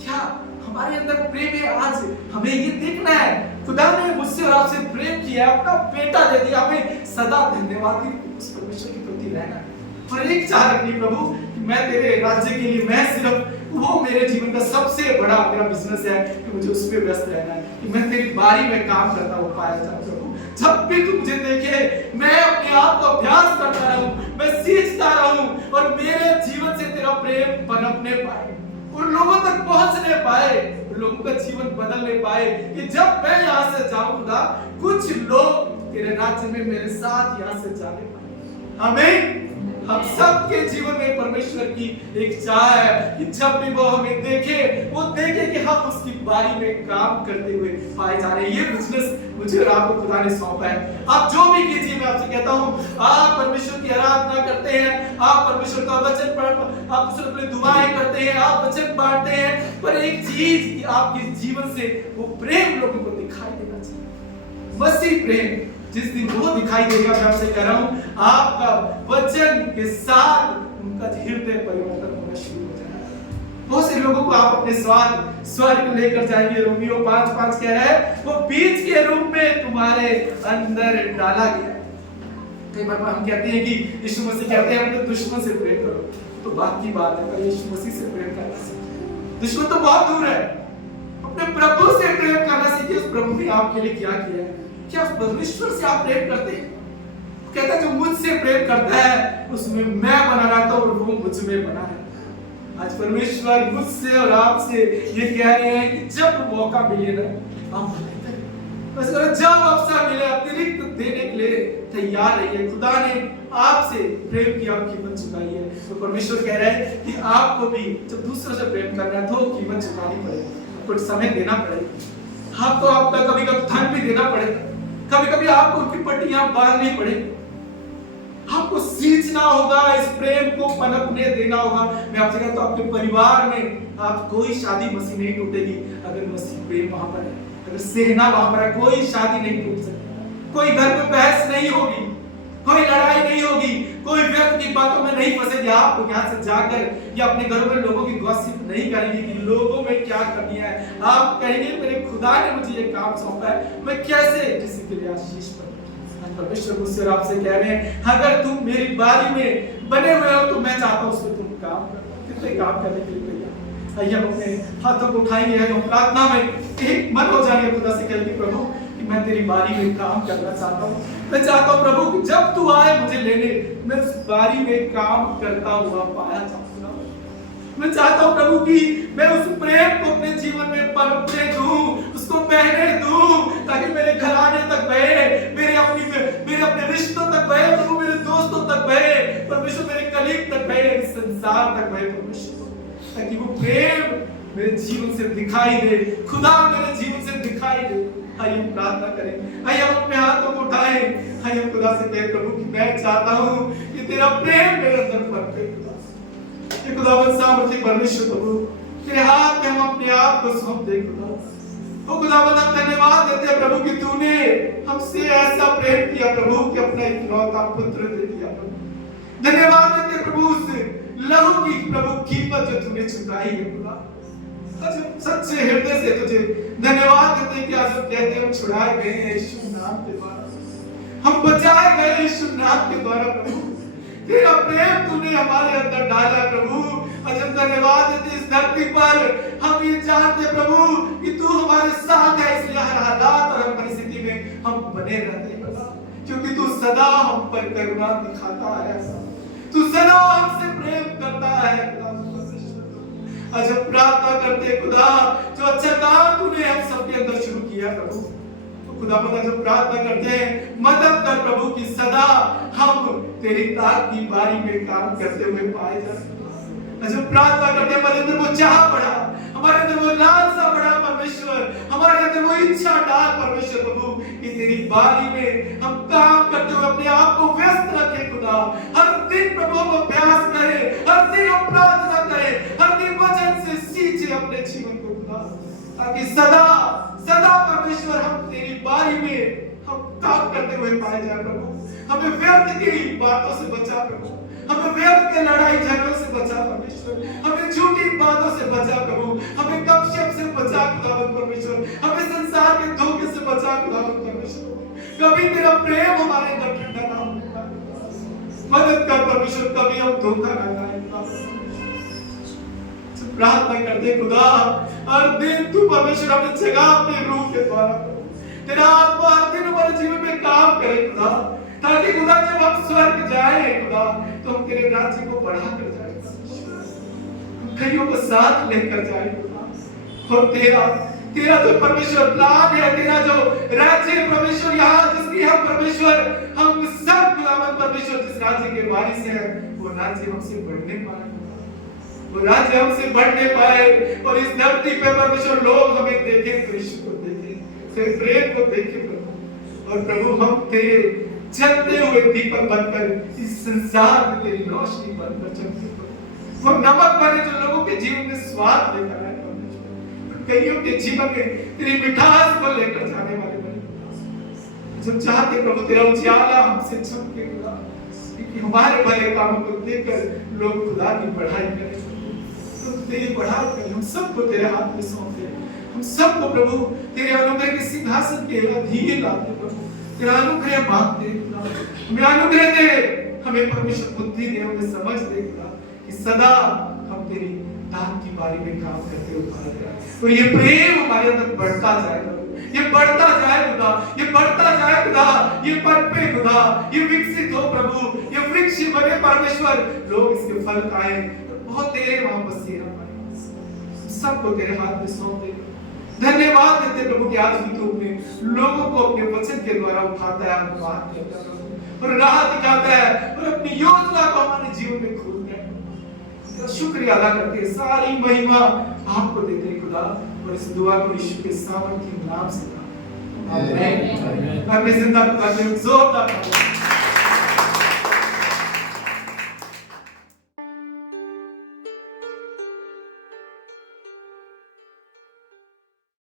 क्या हमारे अंदर प्रेम है? आज हमें ये देखना है, खुदा ने मुझसे और आपसे प्रेम किया, अपना बेटा दे दिया, हमें सदा धन्यवादी उस परमेश्वर के प्रति रहना है। और एक चाह रखनी, प्रभु मैं तेरे राज्य के लिए, मैं सिर्फ वो मेरे जीवन का सबसे बड़ा मेरा बिजनेस है कि मुझे उसमें व्यस्त रहना है, कि मैं तेरी बारी में काम करता हुआ पाया जाऊं। प्रभु जब भी तू मुझे देखे, मैं अपने आप को अभ्यास करता रहूं, मैं सीखता रहूं, और मेरे जीवन से तेरा प्रेम पनपने पाए। उन लोगों तक पहुंच नहीं पाए, उन लोगों का जीवन बदल नहीं पाए कि जब मैं यहाँ से जाऊं खुदा, कुछ लोग तेरे राज्य में मेरे साथ यहाँ से जाने पाए। आमीन। हम सबके जीवन में परमेश्वर की एक चाह है कि जब भी वो हमें देखे, वो देखे कि हम उसकी बारी में काम करते हुए पाए जा रहे हैं। ये बिजनेस मुझे और आपको खुदा ने सौंपा है। आप जो भी कीजिए, मैं आपसे कहता हूँ, आप परमेश्वर की आराधना करते हैं, आप परमेश्वर का वचन पढ़, आप दूसरों के लिए दुआएं करते हैं, आप वचन बांटते हैं, पर एक चीज कि आपके जीवन से वो प्रेम लोगों को दिखाई देना चाहिए। मसीह प्रेम जिस दिन वो दिखाई देगा, मैं आपसे कह रहा हूं, आपका वचन के साथ उनका हृदय परिवर्तन होना शुरू हो जाएगा। बहुत से लोगों को आप अपने स्वर्ग लेकर जाएंगे। रोमियो 5:5 कह रहा है, वो बीज के रूप में तुम्हारे अंदर डाला गया। कई बार हम कहते हैं कि यीशु मसीह कहते हैं अपने दुश्मन से प्रेम करो, तो बात की बात है, पर यीशु मसीह से प्रेम करना सीखिए। दुश्मन तो बहुत दूर है, अपने प्रभु से प्रेम करना सीखिए। उस प्रभु ने आपके लिए क्या किया है? क्या परमेश्वर से आप प्रेम करते हैं? कहता है जो मुझसे प्रेम करता है उसमें मैं बना रहता हूं और वो मुझ में बना रहता है। आज परमेश्वर मुझसे और आपसे ये कह रहे हैं कि जब मौका मिले ना, आप बस जब अवसर मिले अतिरिक्त देने के लिए तैयार रहिए। खुदा ने आपसे प्रेम की और कीमत चुकाई है, तो परमेश्वर कह रहा है कि आपको भी जब दूसरों से प्रेम करना है तो कीमत चुकानी पड़ेगी, कुछ समय देना पड़ेगा, आपको आपका कभी कभी धन भी देना पड़ेगा, कभी कभी आपको उनकी पट्टियां बांधनी पड़ेगी, आपको सींचना होगा, इस प्रेम को पनपने देना होगा। मैं आपसे कहता हूं, आपके परिवार में आप कोई शादी मसीह नहीं टूटेगी अगर मसीह प्रेम वहां पर है, अगर सहना वहां पर है, कोई शादी नहीं टूट सकती, कोई घर में बहस नहीं होगी, कोई लड़ाई नहीं होगी, कोई व्यक्ति की बातों में नहीं फंसेगी। आप यहाँ से जाकर या अपने घरों में लोगों की गॉसिप नहीं करेंगे कि लोगों में क्या कमियां है। आप कहेंगे मेरे खुदा ने मुझे ये काम सौंपा है, मैं कैसे किसी के लिए आशीष पाऊं। परमेश्वर मुझसे और आपसे कह रहे हैं, अगर तुम मेरी बारी में बने हुए हो तो मैं चाहता हूं उसमें तुम काम करो। कितने काम करने के लिए तैयार? आइए हम अपने हाथों को उठाएंगे, हम प्रार्थना में एक मन हो जाएंगे, खुदा से कहेंगे प्रभु कि मैं तेरी बारी में काम करना चाहता हूँ। मैं चाहता हूँ प्रभु कि जब तू आए मुझे लेने, मैं उस बारी में काम करता हुआ पाया जाऊंगा। मैं चाहता हूँ प्रभु कि मैं उस प्रेम को अपने जीवन में पनपने दूं, उसको बहने दूं, ताकि मेरे घराने तक बहे, मेरे अपने रिश्तों तक बहे, प्रभु मेरे दोस्तों तक बहे, परमेश्वर मेरे कलीग तक बहे, संसार तक बहे परमेश्वर, ताकि वो प्रेम मेरे जीवन से दिखाई दे, खुदा मेरे जीवन से दिखाई दे। आइए प्रार्थना करें, आइए हम अपने हाथों को उठाएं, आइए खुदा से कहें प्रभु कि मैं चाहता हूं कि तेरा प्रेम मेरे अंदर पनपे। ये खुदावंद सामर्थी परमेश्वर प्रभु, तेरे हाथ में हम अपने आप को सौंप दे खुदा। ओ खुदावंद हम धन्यवाद देते हैं प्रभु कि तूने हमसे ऐसा प्रेम किया प्रभु कि अपना इकलौता पुत्र दे दिया प्रभु। धन्यवाद देते हैं प्रभु उस लहू की प्रभु कीमत जो तूने चुकाई है खुदा। सच्चे हृदय से तुझे धन्यवाद देते हैं कि आज हम कहते हैं हम छुड़ाए गए हैं यीशु नाम के द्वारा, हम बचाए गए यीशु नाम के द्वारा प्रभु। तेरा प्रेम तूने हमारे अंदर डाला प्रभु। आज हम धन्यवाद देते इस धरती पर हम ये जानते प्रभु कि तू हमारे साथ है, इसलिए हर हालात और हर परिस्थिति में हम बने रहते हैं खुदा, क्योंकि तू सदा हम पर करुणा दिखाता है, तू सदा हमसे प्रेम करता है खुदा। आज हम प्रार्थना करते खुदा, जो अच्छा काम तूने हम सबके अंदर शुरू किया प्रभु, तो खुदा पता जो प्रार्थना करते हैं मदद कर प्रभु कि सदा हम तेरी ताक की बारी में काम करते हुए पाए जाए। आज हम प्रार्थना करते हैं हमारे अंदर वो चाह बढ़ा, हमारे अंदर वो लालसा बढ़ा परमेश्वर, हमारे अंदर वो इच्छा डाल परमेश्वर प्रभु कि तेरी बारी में हम काम करते हुए अपने आप को व्यस्त रखें खुदा। हर दिन प्रभु हम अभ्यास करें, हर दिन हम प्रार्थना करें, हर दिन वचन से सींचे अपने जीवन को खुदा, ताकि सदा सदा परमेश्वर हम तेरी बारी में हम काम करते हुए पाए जाए प्रभु। हमें व्यर्थ की बातों से बचा प्रभु, हमें व्यर्थ के लड़ाई झगड़ों से बचा परमेश्वर, हमें झूठी बातों से बचा प्रभु, हमें गपशप से बचा खुदावंद परमेश्वर, हमें संसार के धोखे से बचा खुदावंद परमेश्वर। कभी तेरा प्रेम हमारे अंदर ठंडा ना हो, मदद कर परमेश्वर, कभी हम धोखा ना खाएं। प्रार्थना करते खुदा, हर दिन तू परमेश्वर अपने जगह अपने रूह के द्वारा तेरा आत्मा हर दिन हमारे जीवन में काम करे खुदा, ताकि खुदा जब हम स्वर्ग जाए खुदा तो हम तेरे राज्य को बढ़ा कर जाए, कईयों को साथ लेकर जाए खुदा। और तेरा जो परमेश्वर प्लान है, तेरा जो राज्य परमेश्वर यहाँ जिसकी हम परमेश्वर हम सब खुदावंद परमेश्वर जिस राज्य के वारिस हैं, वो राज्य हमसे बढ़ने पाए, वो राज्य हमसे बढ़ने पाए और इस धरती पे परमेश्वर लोग हमें देखें, कृष्ण को देखें, तेरे प्रेम को देखें प्रभु। और प्रभु हम तेरे चलते हुए दीपक बनकर इस संसार में तेरी रोशनी बनकर चलते प्रभु। वो नमक भरे जो लोगों के जीवन में स्वाद लेकर आए परमेश्वर, कईयों के जीवन में तेरी मिठास को लेकर जाने वाले बने। जब चाहते प्रभु तेरा उजाला हमसे चमके खुदा, कि हमारे भले कामों को देखकर लोग खुदा की बढ़ाई करें, तो तेरी बढ़ाई करें। हम सबको तेरे हाथ में सौंपते हैं, हम सबको प्रभु तेरे अनुग्रह के सिंहासन के अधीन लाते प्रभु, तेरा अनुग्रह मांगते खुदा, हमें अनुग्रह दे, हमें परमेश्वर बुद्धि दे, हमें समझ दे खुदा, कि सदा हम तेरी दान की बारी में काम करते हुए पाए जाए और ये प्रेम हमारे अंदर बढ़ता जाए प्रभु, ये बढ़ता जाए खुदा, ये बढ़ता जाए खुदा, ये पनपे खुदा, ये विकसित हो प्रभु, ये वृक्ष बने परमेश्वर, लोग इसके फल खाएं और बहुत देर वापस ये हमारे पास सबको तेरे हाथ में सौंप दे। धन्यवाद देते प्रभु कि आज भी तू अपने लोगों को अपने वचन के द्वारा उठाता है, बात करता है प्रभु, और राह दिखाता है और अपनी योजना को हमारे जीवन में खोलता है। शुक्रिया अदा करते हैं, सारी महिमा आपको देते हैं खुदा, और इस दुआ को यीशु के सामर्थ्य नाम से आमीन। आमीन। जिंदा खुदा के जोरदार